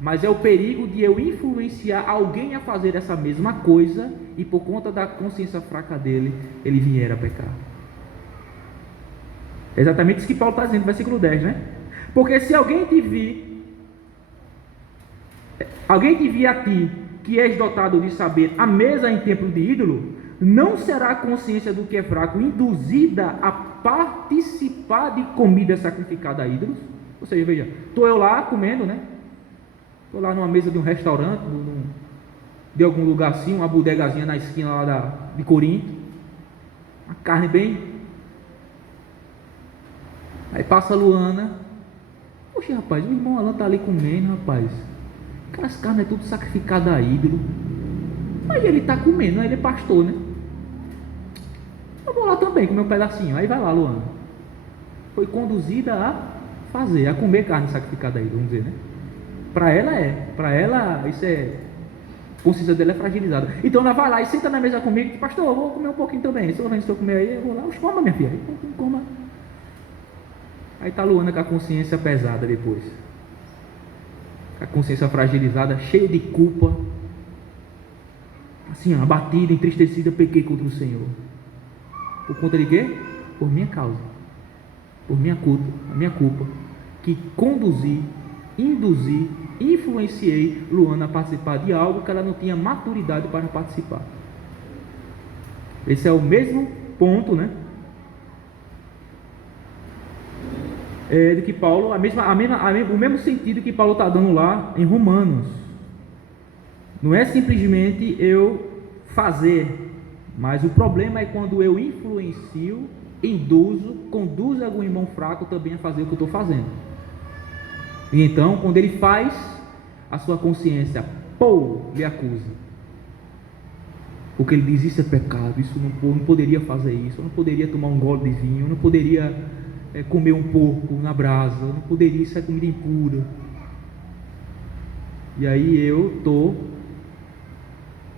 mas é o perigo de eu influenciar alguém a fazer essa mesma coisa e por conta da consciência fraca dele, ele vier a pecar. É exatamente isso que Paulo está dizendo no versículo 10, né? Porque se alguém te vir a ti, que és dotado de saber, a mesa em templo de ídolo, não será a consciência do que é fraco induzida a participar de comida sacrificada a ídolos? Ou seja, veja, estou eu lá comendo, né? Estou lá numa mesa de um restaurante, de algum lugar assim, uma bodegazinha na esquina lá de Corinto, uma carne bem. Aí passa a Luana. Poxa, rapaz, o irmão Alan está ali comendo, rapaz. Aquelas carnes é tudo sacrificado a ídolo. Aí ele está comendo, aí ele é pastor, né? Eu vou lá também comer um pedacinho. Aí vai lá, Luana. Foi conduzida a fazer, a comer carne sacrificada a ídolo, vamos dizer, né? Para ela isso é, a consciência dela é fragilizada. Então ela vai lá e senta na mesa comigo e diz, pastor, eu vou comer um pouquinho também. Se eu comer aí, eu vou lá, coma minha filha, coma. Aí está a Luana com a consciência pesada depois, com a consciência fragilizada, cheia de culpa, assim, abatida, entristecida, pequei contra o Senhor. Por conta de quê? Por minha causa, por minha culpa, que conduzi, induzi, influenciei Luana a participar de algo que ela não tinha maturidade para participar. Esse é o mesmo ponto, né? De que Paulo, o mesmo sentido que Paulo está dando lá em Romanos. Não é simplesmente eu fazer, mas o problema é quando eu influencio, conduzo algum irmão fraco também a fazer o que eu estou fazendo. E então, quando ele faz, a sua consciência, lhe acusa. Porque ele diz, isso é pecado, isso não poderia fazer isso, eu não poderia tomar um gole de vinho, eu não poderia comer um porco na brasa, eu não poderia, isso é comida impura. E aí eu estou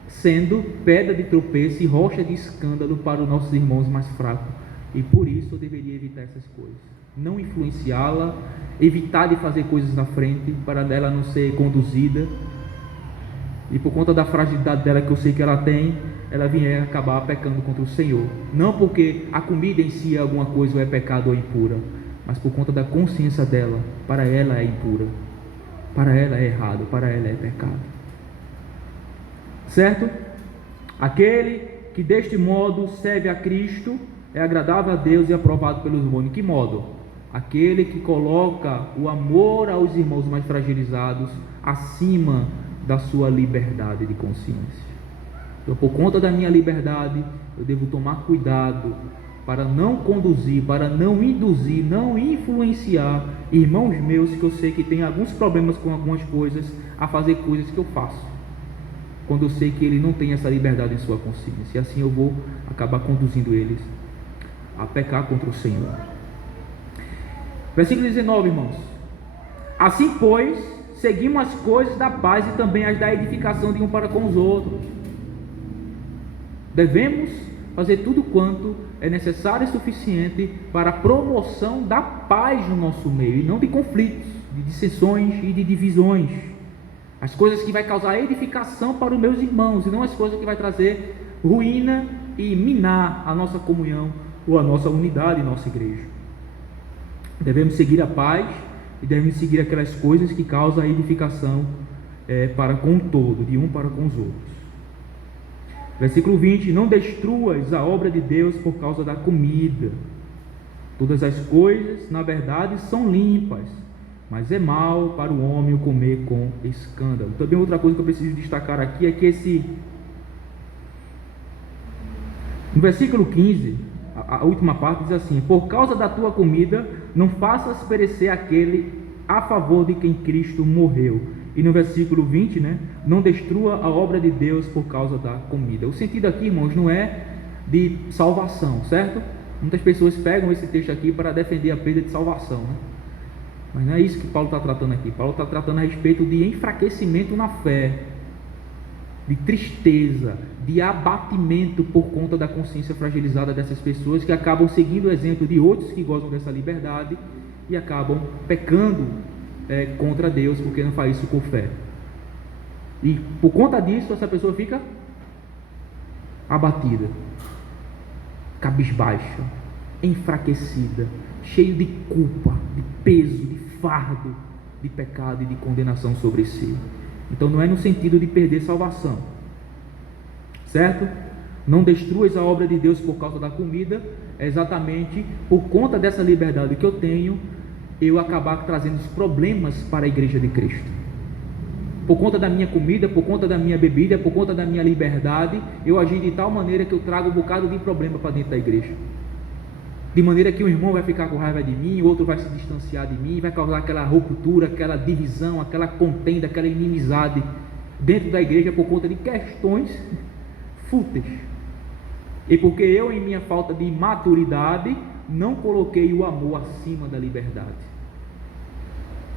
sendo pedra de tropeço e rocha de escândalo para os nossos irmãos mais fracos. E por isso eu deveria evitar essas coisas. Não influenciá-la, evitar de fazer coisas na frente, para ela não ser conduzida. E por conta da fragilidade dela, que eu sei que ela tem, ela vier acabar pecando contra o Senhor. Não porque a comida em si é alguma coisa ou é pecado ou impura, mas por conta da consciência dela. Para ela é impura, para ela é errado, para ela é pecado. Certo? Aquele que deste modo serve a Cristo é agradável a Deus e aprovado pelos homens. Que modo? Aquele que coloca o amor aos irmãos mais fragilizados acima da sua liberdade de consciência. Então, por conta da minha liberdade, eu devo tomar cuidado para não conduzir, para não induzir, não influenciar irmãos meus que eu sei que têm alguns problemas com algumas coisas, a fazer coisas que eu faço, quando eu sei que ele não tem essa liberdade em sua consciência. E assim eu vou acabar conduzindo eles a pecar contra o Senhor. Versículo 19, irmãos. Assim, pois, seguimos as coisas da paz e também as da edificação de um para com os outros. Devemos fazer tudo quanto é necessário e suficiente para a promoção da paz no nosso meio, e não de conflitos, de dissensões e de divisões. As coisas que vai causar edificação para os meus irmãos, e não as coisas que vai trazer ruína e minar a nossa comunhão ou a nossa unidade em nossa igreja. Devemos seguir a paz e devemos seguir aquelas coisas que causam a edificação para com o todo, de um para com os outros. Versículo 20: não destruas a obra de Deus por causa da comida. Todas as coisas, na verdade, são limpas, mas é mal para o homem o comer com escândalo. Também outra coisa que eu preciso destacar aqui é que no versículo 15, a última parte diz assim: por causa da tua comida, não faças perecer aquele a favor de quem Cristo morreu. E no versículo 20, né? Não destrua a obra de Deus por causa da comida. O sentido aqui, irmãos, não é de salvação, certo? Muitas pessoas pegam esse texto aqui para defender a perda de salvação, né? Mas não é isso que Paulo está tratando aqui. Paulo está tratando a respeito de enfraquecimento na fé, de tristeza, de abatimento por conta da consciência fragilizada dessas pessoas que acabam seguindo o exemplo de outros que gozam dessa liberdade e acabam pecando contra Deus porque não faz isso com fé. E por conta disso essa pessoa fica abatida, cabisbaixa, enfraquecida, cheio de culpa, de peso, de fardo, de pecado e de condenação sobre si. Então não é no sentido de perder salvação, certo? Não destruas a obra de Deus por causa da comida, é exatamente por conta dessa liberdade que eu tenho, eu acabar trazendo os problemas para a igreja de Cristo. Por conta da minha comida, por conta da minha bebida, por conta da minha liberdade, eu agir de tal maneira que eu trago um bocado de problema para dentro da igreja. De maneira que um irmão vai ficar com raiva de mim, o outro vai se distanciar de mim, vai causar aquela ruptura, aquela divisão, aquela contenda, aquela inimizade dentro da igreja por conta de questões fúteis. E porque eu, em minha falta de maturidade, não coloquei o amor acima da liberdade,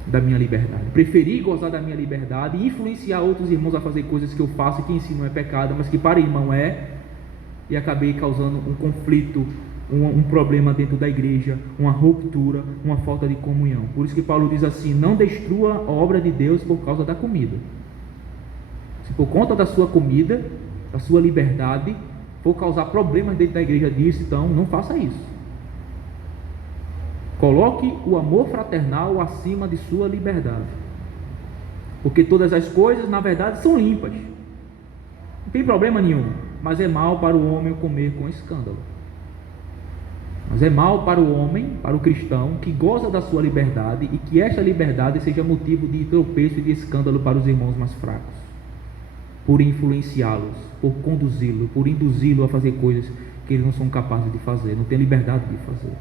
da minha liberdade. Preferi gozar da minha liberdade e influenciar outros irmãos a fazer coisas que eu faço que em si não é pecado, mas que para irmão é, e acabei causando um conflito, um problema dentro da igreja, uma ruptura, uma falta de comunhão. Por isso que Paulo diz assim: não destrua a obra de Deus por causa da comida. Se por conta da sua comida, da sua liberdade, for causar problemas dentro da igreja disso, então não faça isso. Coloque o amor fraternal acima de sua liberdade, porque todas as coisas na verdade são limpas, não tem problema nenhum, mas é mal para o homem comer com escândalo. Mas é mal para o homem, para o cristão que goza da sua liberdade e que esta liberdade seja motivo de tropeço e de escândalo para os irmãos mais fracos, por influenciá-los, por conduzi-lo, por induzi-lo a fazer coisas que eles não são capazes de fazer, não têm liberdade de fazer.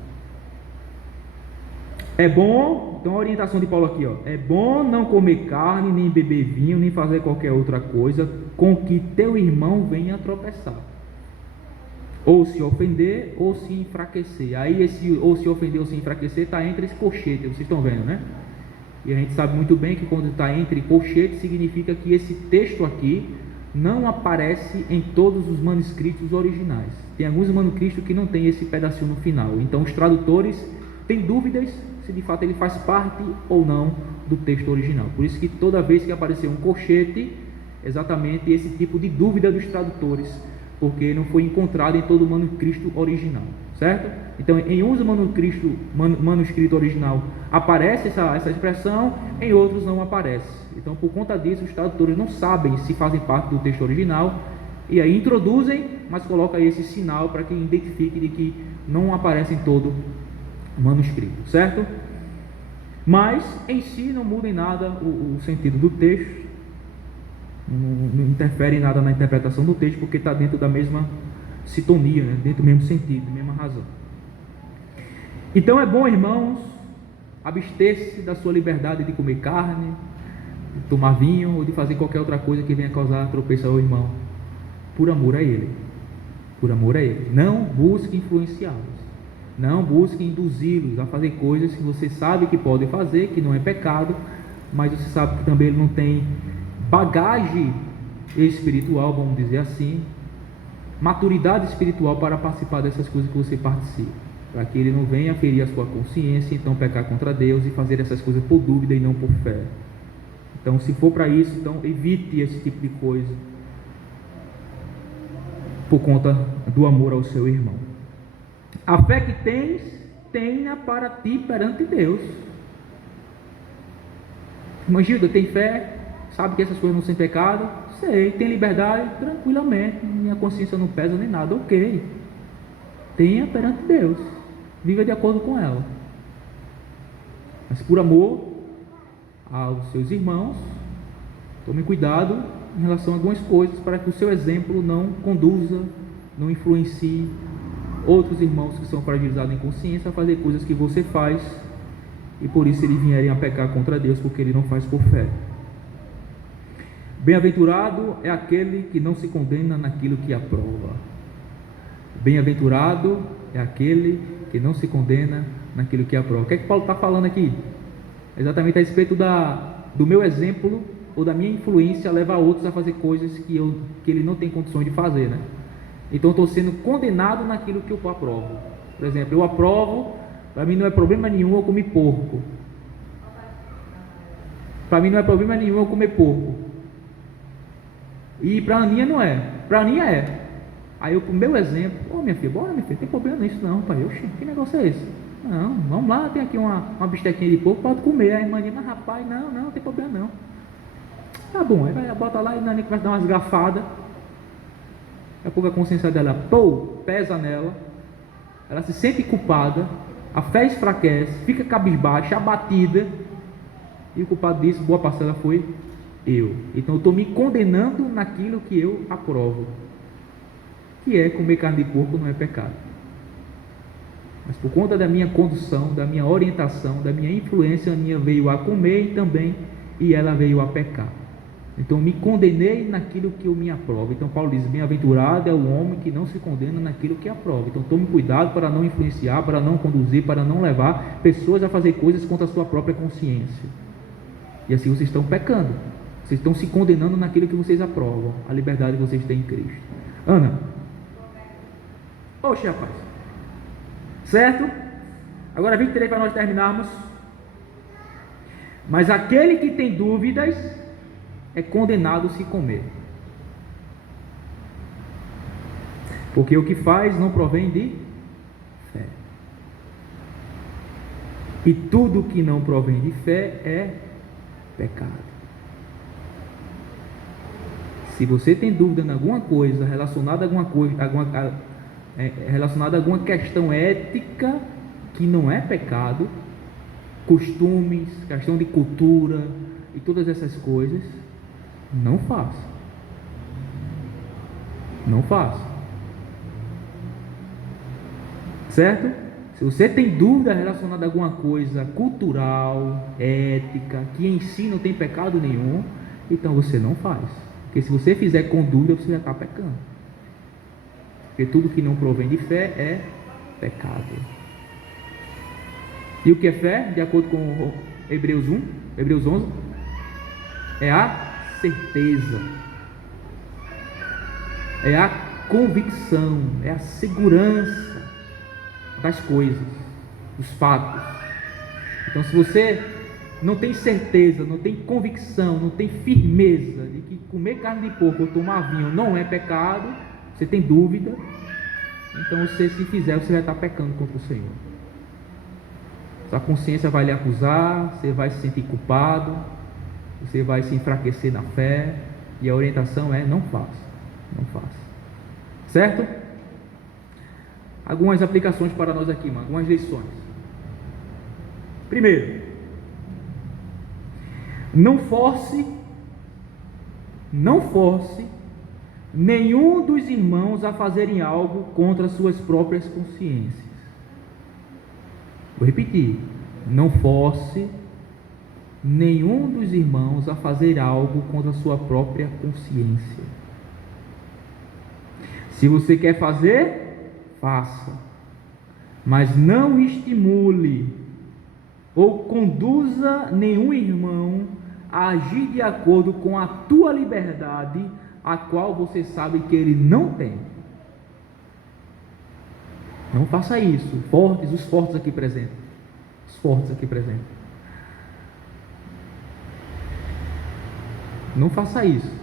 É bom, então a orientação de Paulo aqui, é bom não comer carne, nem beber vinho, nem fazer qualquer outra coisa com que teu irmão venha a tropeçar, ou se ofender, ou se enfraquecer. Aí esse ou se ofender ou se enfraquecer está entre esse colchete, vocês estão vendo, né? E a gente sabe muito bem que quando está entre colchetes, significa que esse texto aqui não aparece em todos os manuscritos originais. Tem alguns manuscritos que não tem esse pedacinho no final. Então os tradutores têm dúvidas se de fato ele faz parte ou não do texto original. Por isso que toda vez que apareceu um colchete, exatamente esse tipo de dúvida dos tradutores, porque não foi encontrado em todo o manuscrito original, certo? Então, em um manuscrito original aparece essa expressão, em outros não aparece. Então, por conta disso, os tradutores não sabem se fazem parte do texto original, e aí introduzem, mas colocam esse sinal para que identifique de que não aparece em todo o manuscrito, certo? Mas, em si, não muda em nada o sentido do texto, não interfere em nada na interpretação do texto, porque está dentro da mesma sintonia, né? Dentro do mesmo sentido, da mesma razão. Então é bom, irmãos, abster-se da sua liberdade de comer carne, de tomar vinho ou de fazer qualquer outra coisa que venha causar tropeço ao irmão, por amor a ele, por amor a ele. Não busque influenciá-los, não busque induzi-los a fazer coisas que você sabe que podem fazer, que não é pecado, mas você sabe que também ele não tem bagagem espiritual, vamos dizer assim, maturidade espiritual para participar dessas coisas que você participa, para que ele não venha ferir a sua consciência, então pecar contra Deus e fazer essas coisas por dúvida e não por fé. Então, se for para isso, então evite esse tipo de coisa por conta do amor ao seu irmão. A fé que tens, tenha para ti perante Deus. Irmã Gilda, tem fé? Sabe que essas coisas não são pecado? Sei, tem liberdade? Tranquilamente, minha consciência não pesa nem nada, ok. Tenha perante Deus, viva de acordo com ela, mas por amor aos seus irmãos, tome cuidado em relação a algumas coisas, para que o seu exemplo não conduza, não influencie outros irmãos que são fragilizados em consciência a fazer coisas que você faz, e por isso eles vierem a pecar contra Deus, porque ele não faz por fé. Bem-aventurado é aquele que não se condena naquilo que aprova. Bem-aventurado é aquele que não se condena naquilo que aprova. O que é que Paulo está falando aqui? Exatamente a respeito do meu exemplo ou da minha influência a levar outros a fazer coisas que ele não tem condições de fazer, né? Então estou sendo condenado naquilo que eu aprovo. Por exemplo, eu aprovo, para mim não é problema nenhum eu comer porco. Para mim não é problema nenhum eu comer porco. E para a Aninha não é. Para a Aninha é. Aí eu, com o meu exemplo, minha filha, bora minha filha, não tem problema nisso não, pai. Oxi, que negócio é esse? Não, vamos lá, tem aqui uma bistequinha de porco, pode comer. Aí a irmã diz, mas rapaz, não tem problema não. Tá bom, aí vai, bota lá e a Aninha começa a dar umas gafadas. Daqui a pouco a consciência dela, pesa nela. Ela se sente culpada, a fé enfraquece, fica cabisbaixa, abatida. E o culpado disso, boa parcela foi eu. Então eu estou me condenando naquilo que eu aprovo, que é comer carne de porco não é pecado. Mas por conta da minha condução, da minha orientação, da minha influência, a minha veio a comer também, e ela veio a pecar. Então eu me condenei naquilo que eu me aprovo. Então Paulo diz, bem-aventurado é o homem que não se condena naquilo que aprova. Então tome cuidado para não influenciar, para não conduzir, para não levar pessoas a fazer coisas contra a sua própria consciência. E assim vocês estão pecando. Vocês estão se condenando naquilo que vocês aprovam, a liberdade que vocês têm em Cristo. Ana. Oxe, rapaz. Certo? Agora 23 para nós terminarmos. Mas aquele que tem dúvidas é condenado se comer. Porque o que faz não provém de fé. E tudo que não provém de fé é pecado. Se você tem dúvida em alguma coisa relacionada a alguma questão ética que não é pecado, costumes, questão de cultura e todas essas coisas, não faça. Não faça. Certo? Se você tem dúvida relacionada a alguma coisa cultural, ética, que em si não tem pecado nenhum, então você não faz. Porque se você fizer com dúvida, você já está pecando. Porque tudo que não provém de fé é pecado. E o que é fé? De acordo com Hebreus 11, é a certeza, é a convicção, é a segurança das coisas, dos fatos. Então, se você não tem certeza, não tem convicção, não tem firmeza de que comer carne de porco ou tomar vinho não é pecado, você tem dúvida, então você, se fizer, você vai estar pecando contra o Senhor. Sua consciência vai lhe acusar, você vai se sentir culpado, você vai se enfraquecer na fé, e a orientação é: não faça, não faça. Certo? Algumas aplicações para nós aqui, algumas lições. Primeiro, não force nenhum dos irmãos a fazerem algo contra suas próprias consciências. Vou repetir: não force nenhum dos irmãos a fazer algo contra a sua própria consciência. Se você quer fazer, faça, mas não estimule ou conduza nenhum irmão a agir de acordo com a tua liberdade, a qual você sabe que ele não tem. Não faça isso. Os fortes aqui presentes. Os fortes aqui presentes. Não faça isso.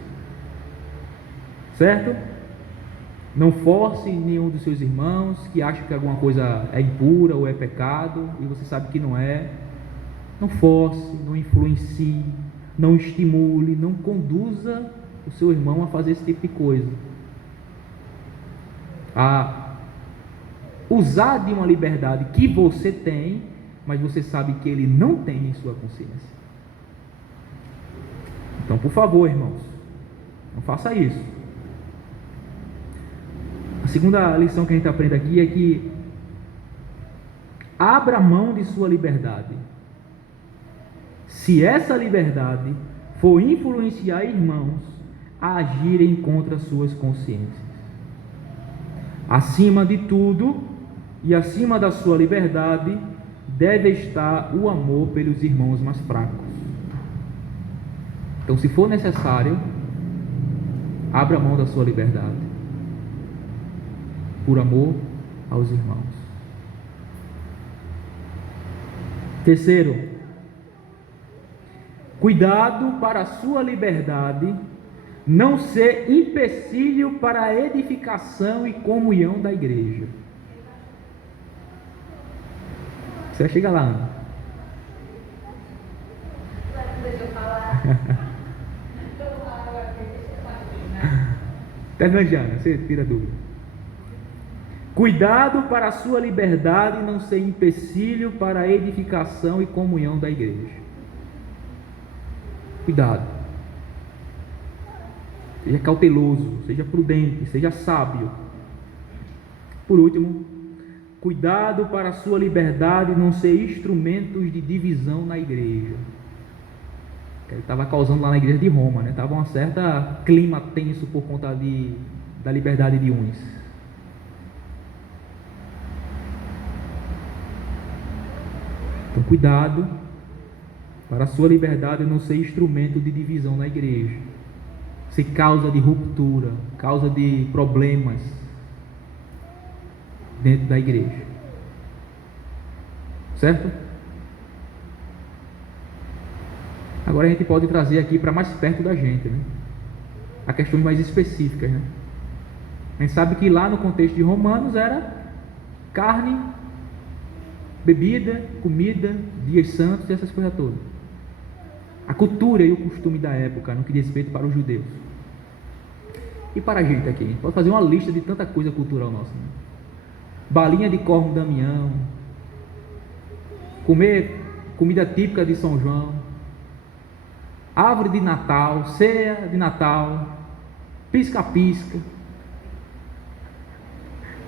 Certo? Não force nenhum dos seus irmãos que acha que alguma coisa é impura ou é pecado e você sabe que não é. Não force, não influencie, não estimule, não conduza o seu irmão a fazer esse tipo de coisa. A usar de uma liberdade que você tem, mas você sabe que ele não tem em sua consciência. Então, por favor, irmãos, não faça isso. A segunda lição que a gente aprende aqui é que abra mão de sua liberdade, se essa liberdade for influenciar irmãos a agirem contra suas consciências. Acima de tudo e acima da sua liberdade deve estar o amor pelos irmãos mais fracos. Então, se for necessário, abra mão da sua liberdade por amor aos irmãos. Terceiro, cuidado para a sua liberdade não ser empecilho para a edificação e comunhão da igreja. Você vai chegar lá, Ana. Deixa eu falar. Terminando já, você tira dúvida. Cuidado para a sua liberdade não ser empecilho para a edificação e comunhão da igreja. Cuidado. Seja cauteloso, seja prudente, seja sábio. Por último, cuidado para a sua liberdade não ser instrumentos de divisão na igreja. Ele estava causando lá na igreja de Roma, né? Estava um certo clima tenso por conta da liberdade de uns. Então, cuidado para a sua liberdade não ser instrumento de divisão na igreja, ser causa de ruptura, causa de problemas dentro da igreja. Certo? Agora a gente pode trazer aqui para mais perto da gente, né? A questões mais específicas, né? A gente sabe que lá no contexto de Romanos era carne, bebida, comida, dias santos e essas coisas todas. A cultura e o costume da época no que diz respeito para os judeus. E para a gente aqui, a gente pode fazer uma lista de tanta coisa cultural nossa, né? Balinha de corno Damião, comer comida típica de São João, árvore de Natal, ceia de Natal, pisca-pisca.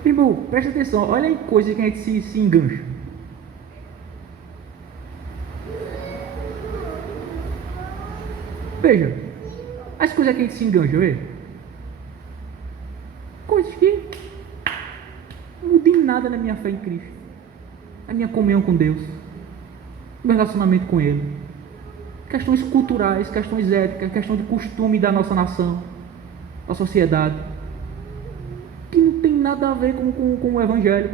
Irmão, presta atenção, olha aí coisa que a gente se engancha. Veja, as coisas que a gente se engancha, vê? Coisas que não mudam em nada na minha fé em Cristo, na minha comunhão com Deus, no meu relacionamento com Ele. Questões culturais, questões éticas, questão de costume da nossa nação, da sociedade, que não tem nada a ver com o Evangelho,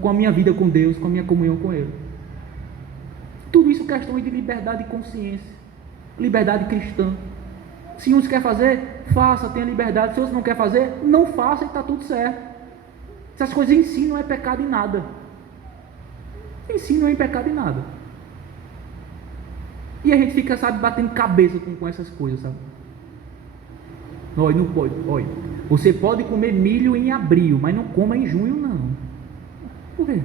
com a minha vida com Deus, com a minha comunhão com Ele. Tudo isso questões de liberdade de consciência, liberdade cristã. Se uns quer fazer, faça, tenha liberdade. Se outros não quer fazer, não faça e está tudo certo. Essas coisas em si não é pecado em nada. Em si não é pecado em nada. E a gente fica, sabe, batendo cabeça com essas coisas, sabe? Olha, não pode. Olha, você pode comer milho em abril, mas não coma em junho, não. Por quê?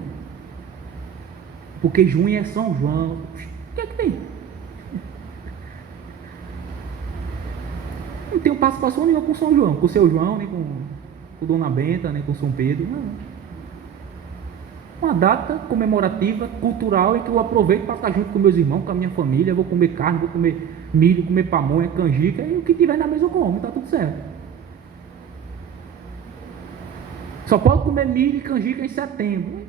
Porque junho é São João. O que é que tem? Não tenho participação nenhuma com São João, com o seu João, nem com Dona Benta, nem com São Pedro. Não. Uma data comemorativa, cultural, em que eu aproveito para estar junto com meus irmãos, com a minha família. Vou comer carne, vou comer milho, comer pamonha, canjica, e o que tiver na mesa eu como, está tudo certo. Só pode comer milho e canjica em setembro.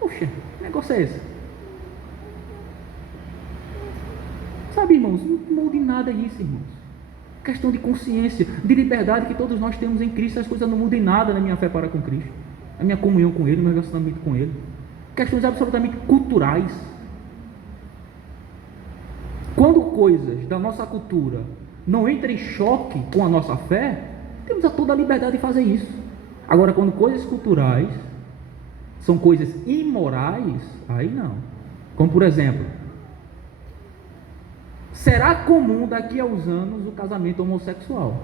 Poxa, que negócio é esse? Sabe, irmãos, não muda em nada isso, irmãos. Questão de consciência, de liberdade que todos nós temos em Cristo. As coisas não mudam em nada na minha fé para com Cristo, a minha comunhão com Ele, o meu relacionamento com Ele. Questões absolutamente culturais. Quando coisas da nossa cultura não entram em choque com a nossa fé, temos a toda a liberdade de fazer isso. Agora, quando coisas culturais são coisas imorais, aí não. Como por exemplo, será comum daqui a uns anos o casamento homossexual?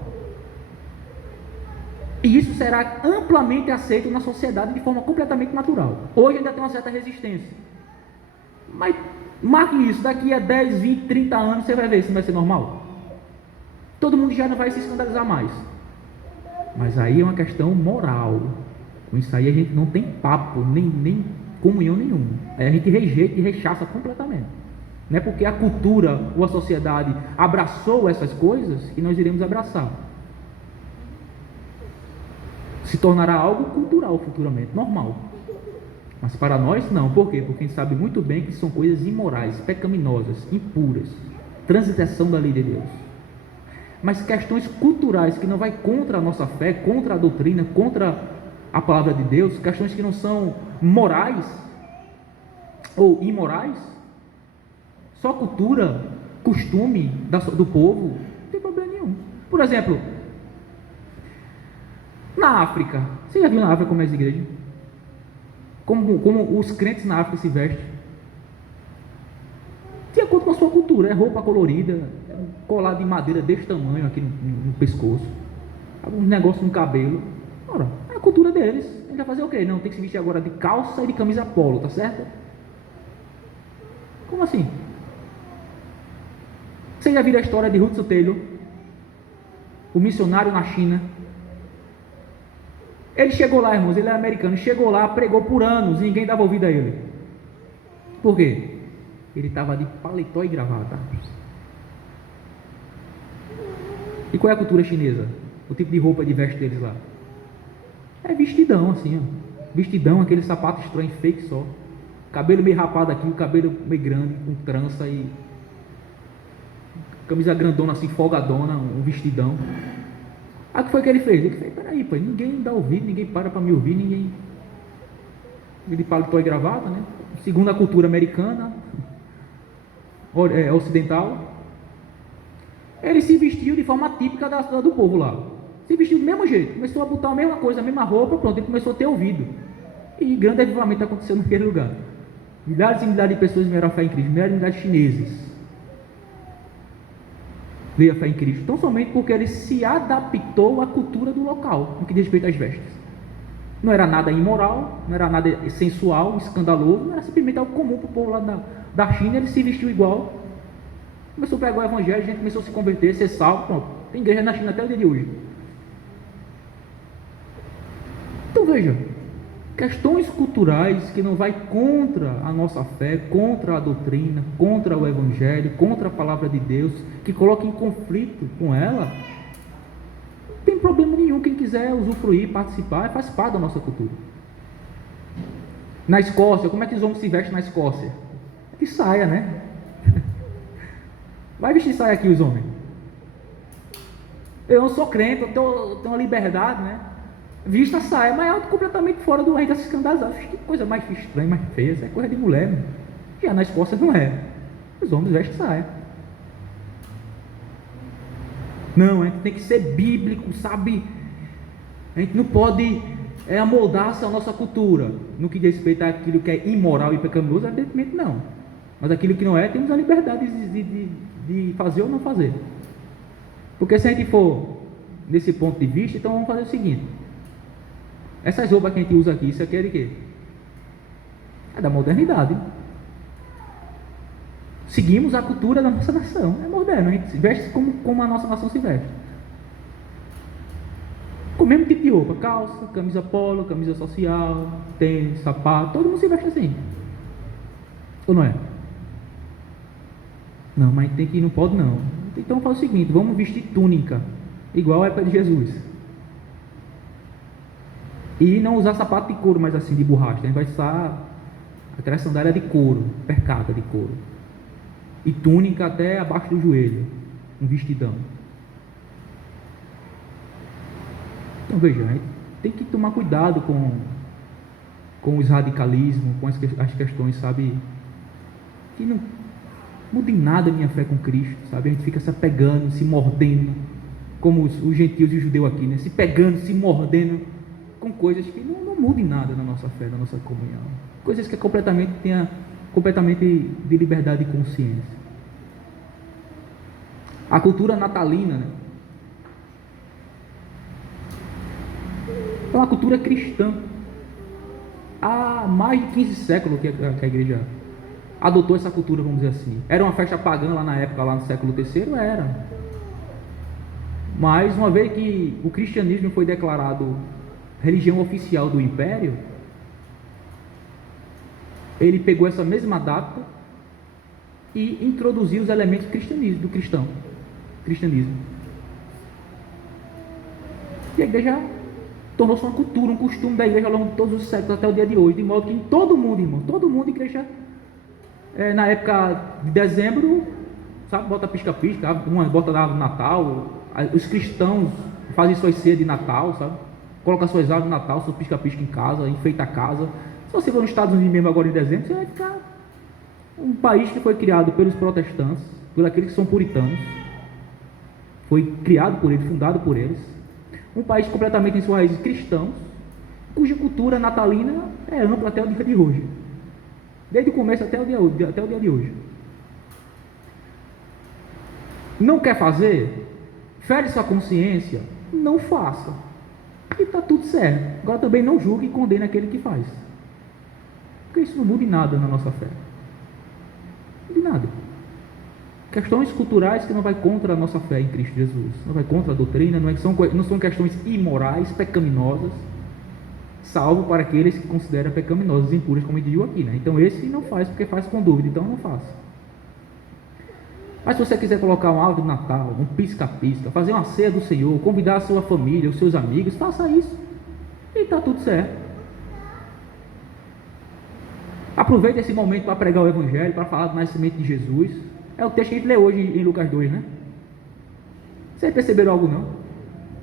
E isso será amplamente aceito na sociedade de forma completamente natural. Hoje ainda tem uma certa resistência. Mas marque isso, daqui a 10, 20, 30 anos você vai ver se não vai ser normal. Todo mundo já não vai se escandalizar mais. Mas aí é uma questão moral. Com isso aí a gente não tem papo, nem comunhão nenhuma. Aí a gente rejeita e rechaça completamente. Não é porque a cultura ou a sociedade abraçou essas coisas que nós iremos abraçar. Se tornará algo cultural futuramente, normal. Mas para nós não. Por quê? Porque a gente sabe muito bem que são coisas imorais, pecaminosas, impuras, transgressão da lei de Deus. Mas questões culturais que não vai contra a nossa fé, contra a doutrina, contra a palavra de Deus, questões que não são morais ou imorais, só cultura, costume do povo, não tem problema nenhum. Por exemplo, na África, você já viu na África como é as igrejas? Como os crentes na África se vestem? De acordo com a sua cultura, é roupa colorida, é um colar de madeira desse tamanho aqui no pescoço, um negócio no cabelo. Ora, é a cultura deles. A gente vai fazer o quê? Não, tem que se vestir agora de calça e de camisa polo, tá certo? Como assim? Você já viu a história de Hudson Taylor, o missionário na China? Ele chegou lá, irmãos, ele é americano, chegou lá, pregou por anos, e ninguém dava ouvido a ele. Por quê? Ele estava de paletó e gravata. E qual é a cultura chinesa? O tipo de roupa de veste deles lá? É vestidão, assim, ó. Vestidão, aquele sapato estranho, fake só. Cabelo meio rapado aqui, o cabelo meio grande, com trança e camisa grandona assim, folgadona, um vestidão. Aí o que foi que ele fez? Ele fez, peraí, pô, ninguém dá ouvido, ninguém para me ouvir, ninguém... Ele de paletó e gravata, né? Segundo a cultura americana, ocidental, ele se vestiu de forma típica do povo lá. Se vestiu do mesmo jeito, começou a botar a mesma coisa, a mesma roupa, pronto, ele começou a ter ouvido. E grande avivamento aconteceu naquele lugar. Milhares e milhares de pessoas vieram a fé em Cristo, milhares e milhares de chineses veio a fé em Cristo, tão somente porque ele se adaptou à cultura do local, no que diz respeito às vestes. Não era nada imoral, não era nada sensual, escandaloso, não era simplesmente algo comum para o povo lá da China. Ele se vestiu igual, começou a pregar o evangelho, a gente começou a se converter, ser salvo, pronto. Tem igreja na China até o dia de hoje. Então veja, questões culturais que não vai contra a nossa fé, contra a doutrina, contra o evangelho, contra a palavra de Deus, que coloca em conflito com ela, não tem problema nenhum. Quem quiser usufruir, participar, faz parte da nossa cultura. Na Escócia, como é que os homens se vestem na Escócia? De saia, né? Vai vestir saia aqui os homens. Eu não sou crente, eu tenho uma liberdade, né? Vista a saia, mas é algo completamente fora do reino dessas escandalizadas. Que coisa mais estranha, mais feia, isso é coisa de mulher, meu. Já na Escócia não é. Os homens vestem saia. Não, a gente tem que ser bíblico, sabe? A gente não pode amoldar-se à nossa cultura. No que diz respeito àquilo que é imoral e pecaminoso, evidentemente não. Mas aquilo que não é, temos a liberdade de fazer ou não fazer. Porque se a gente for nesse ponto de vista, então vamos fazer o seguinte. Essas roupas que a gente usa aqui, isso aqui é de quê? É da modernidade. Seguimos a cultura da nossa nação. É moderno, a gente se veste como a nossa nação se veste. Com o mesmo tipo de roupa, calça, camisa polo, camisa social, tênis, sapato, todo mundo se veste assim. Ou não é? Não, mas tem que ir, não pode não. Então faz o seguinte, vamos vestir túnica, igual a época de Jesus. E não usar sapato de couro, mas assim, de borracha. A gente vai usar aquela sandália de couro, percata de couro. E túnica até abaixo do joelho. Um vestidão. Então veja, a gente tem que tomar cuidado com os radicalismos, com as questões, sabe? Que não muda em nada a minha fé com Cristo, sabe? A gente fica se apegando, se mordendo, como os gentios e os judeus aqui, né? Se pegando, se mordendo com coisas que não mudam em nada na nossa fé, na nossa comunhão. Coisas que completamente de liberdade de consciência. A cultura natalina, né? É uma cultura cristã. Há mais de 15 séculos que a igreja adotou essa cultura, vamos dizer assim. Era uma festa pagã lá na época, lá no século III? Era. Mas uma vez que o cristianismo foi declarado religião oficial do império, ele pegou essa mesma data e introduziu os elementos do cristianismo. E a igreja tornou-se uma cultura, um costume da igreja ao longo de todos os séculos até o dia de hoje, de modo que em todo mundo, irmão, todo mundo, igreja, na época de dezembro, sabe, bota pisca-pisca, uma bota na árvore de Natal, os cristãos fazem suas ceias de Natal, sabe, coloca suas árvores de Natal, seu pisca-pisca em casa, enfeita a casa. Se você for nos Estados Unidos mesmo agora em dezembro, você vai ficar um país que foi criado pelos protestantes, por aqueles que são puritanos, foi criado por eles, fundado por eles, um país completamente em suas raízes cristãos, cuja cultura natalina é ampla até o dia de hoje, desde o começo até o dia de hoje. Não quer fazer? Fere sua consciência? Não faça, e está tudo certo. Agora também não julgue e condene aquele que faz, porque isso não muda em nada na nossa fé, de nada. Questões culturais que não vai contra a nossa fé em Cristo Jesus, não vai contra a doutrina, não são questões imorais, pecaminosas, salvo para aqueles que consideram pecaminosas, impuras, como ele diz aqui, né? Então esse não faz porque faz com dúvida, então não faça. Mas se você quiser colocar um árvore de Natal, um pisca-pisca, fazer uma ceia do Senhor, convidar a sua família, os seus amigos, faça isso e está tudo certo. Aproveite esse momento para pregar o Evangelho, para falar do nascimento de Jesus. É o texto que a gente lê hoje em Lucas 2, né? Vocês perceberam algo não?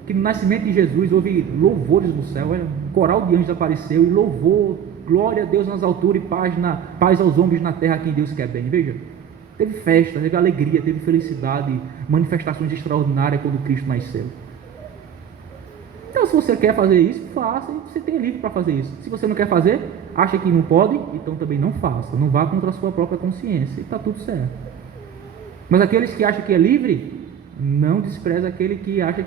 Que no nascimento de Jesus houve louvores no céu, um coral de anjos apareceu e louvou, glória a Deus nas alturas e paz aos homens na terra a quem Deus quer bem. Veja, teve festa, teve alegria, teve felicidade, manifestações extraordinárias quando Cristo nasceu. Então se você quer fazer isso, faça, e você tem livre para fazer isso. Se você não quer fazer, acha que não pode, então também não faça, não vá contra a sua própria consciência e está tudo certo. Mas aqueles que acham que é livre, não despreza aquele que acha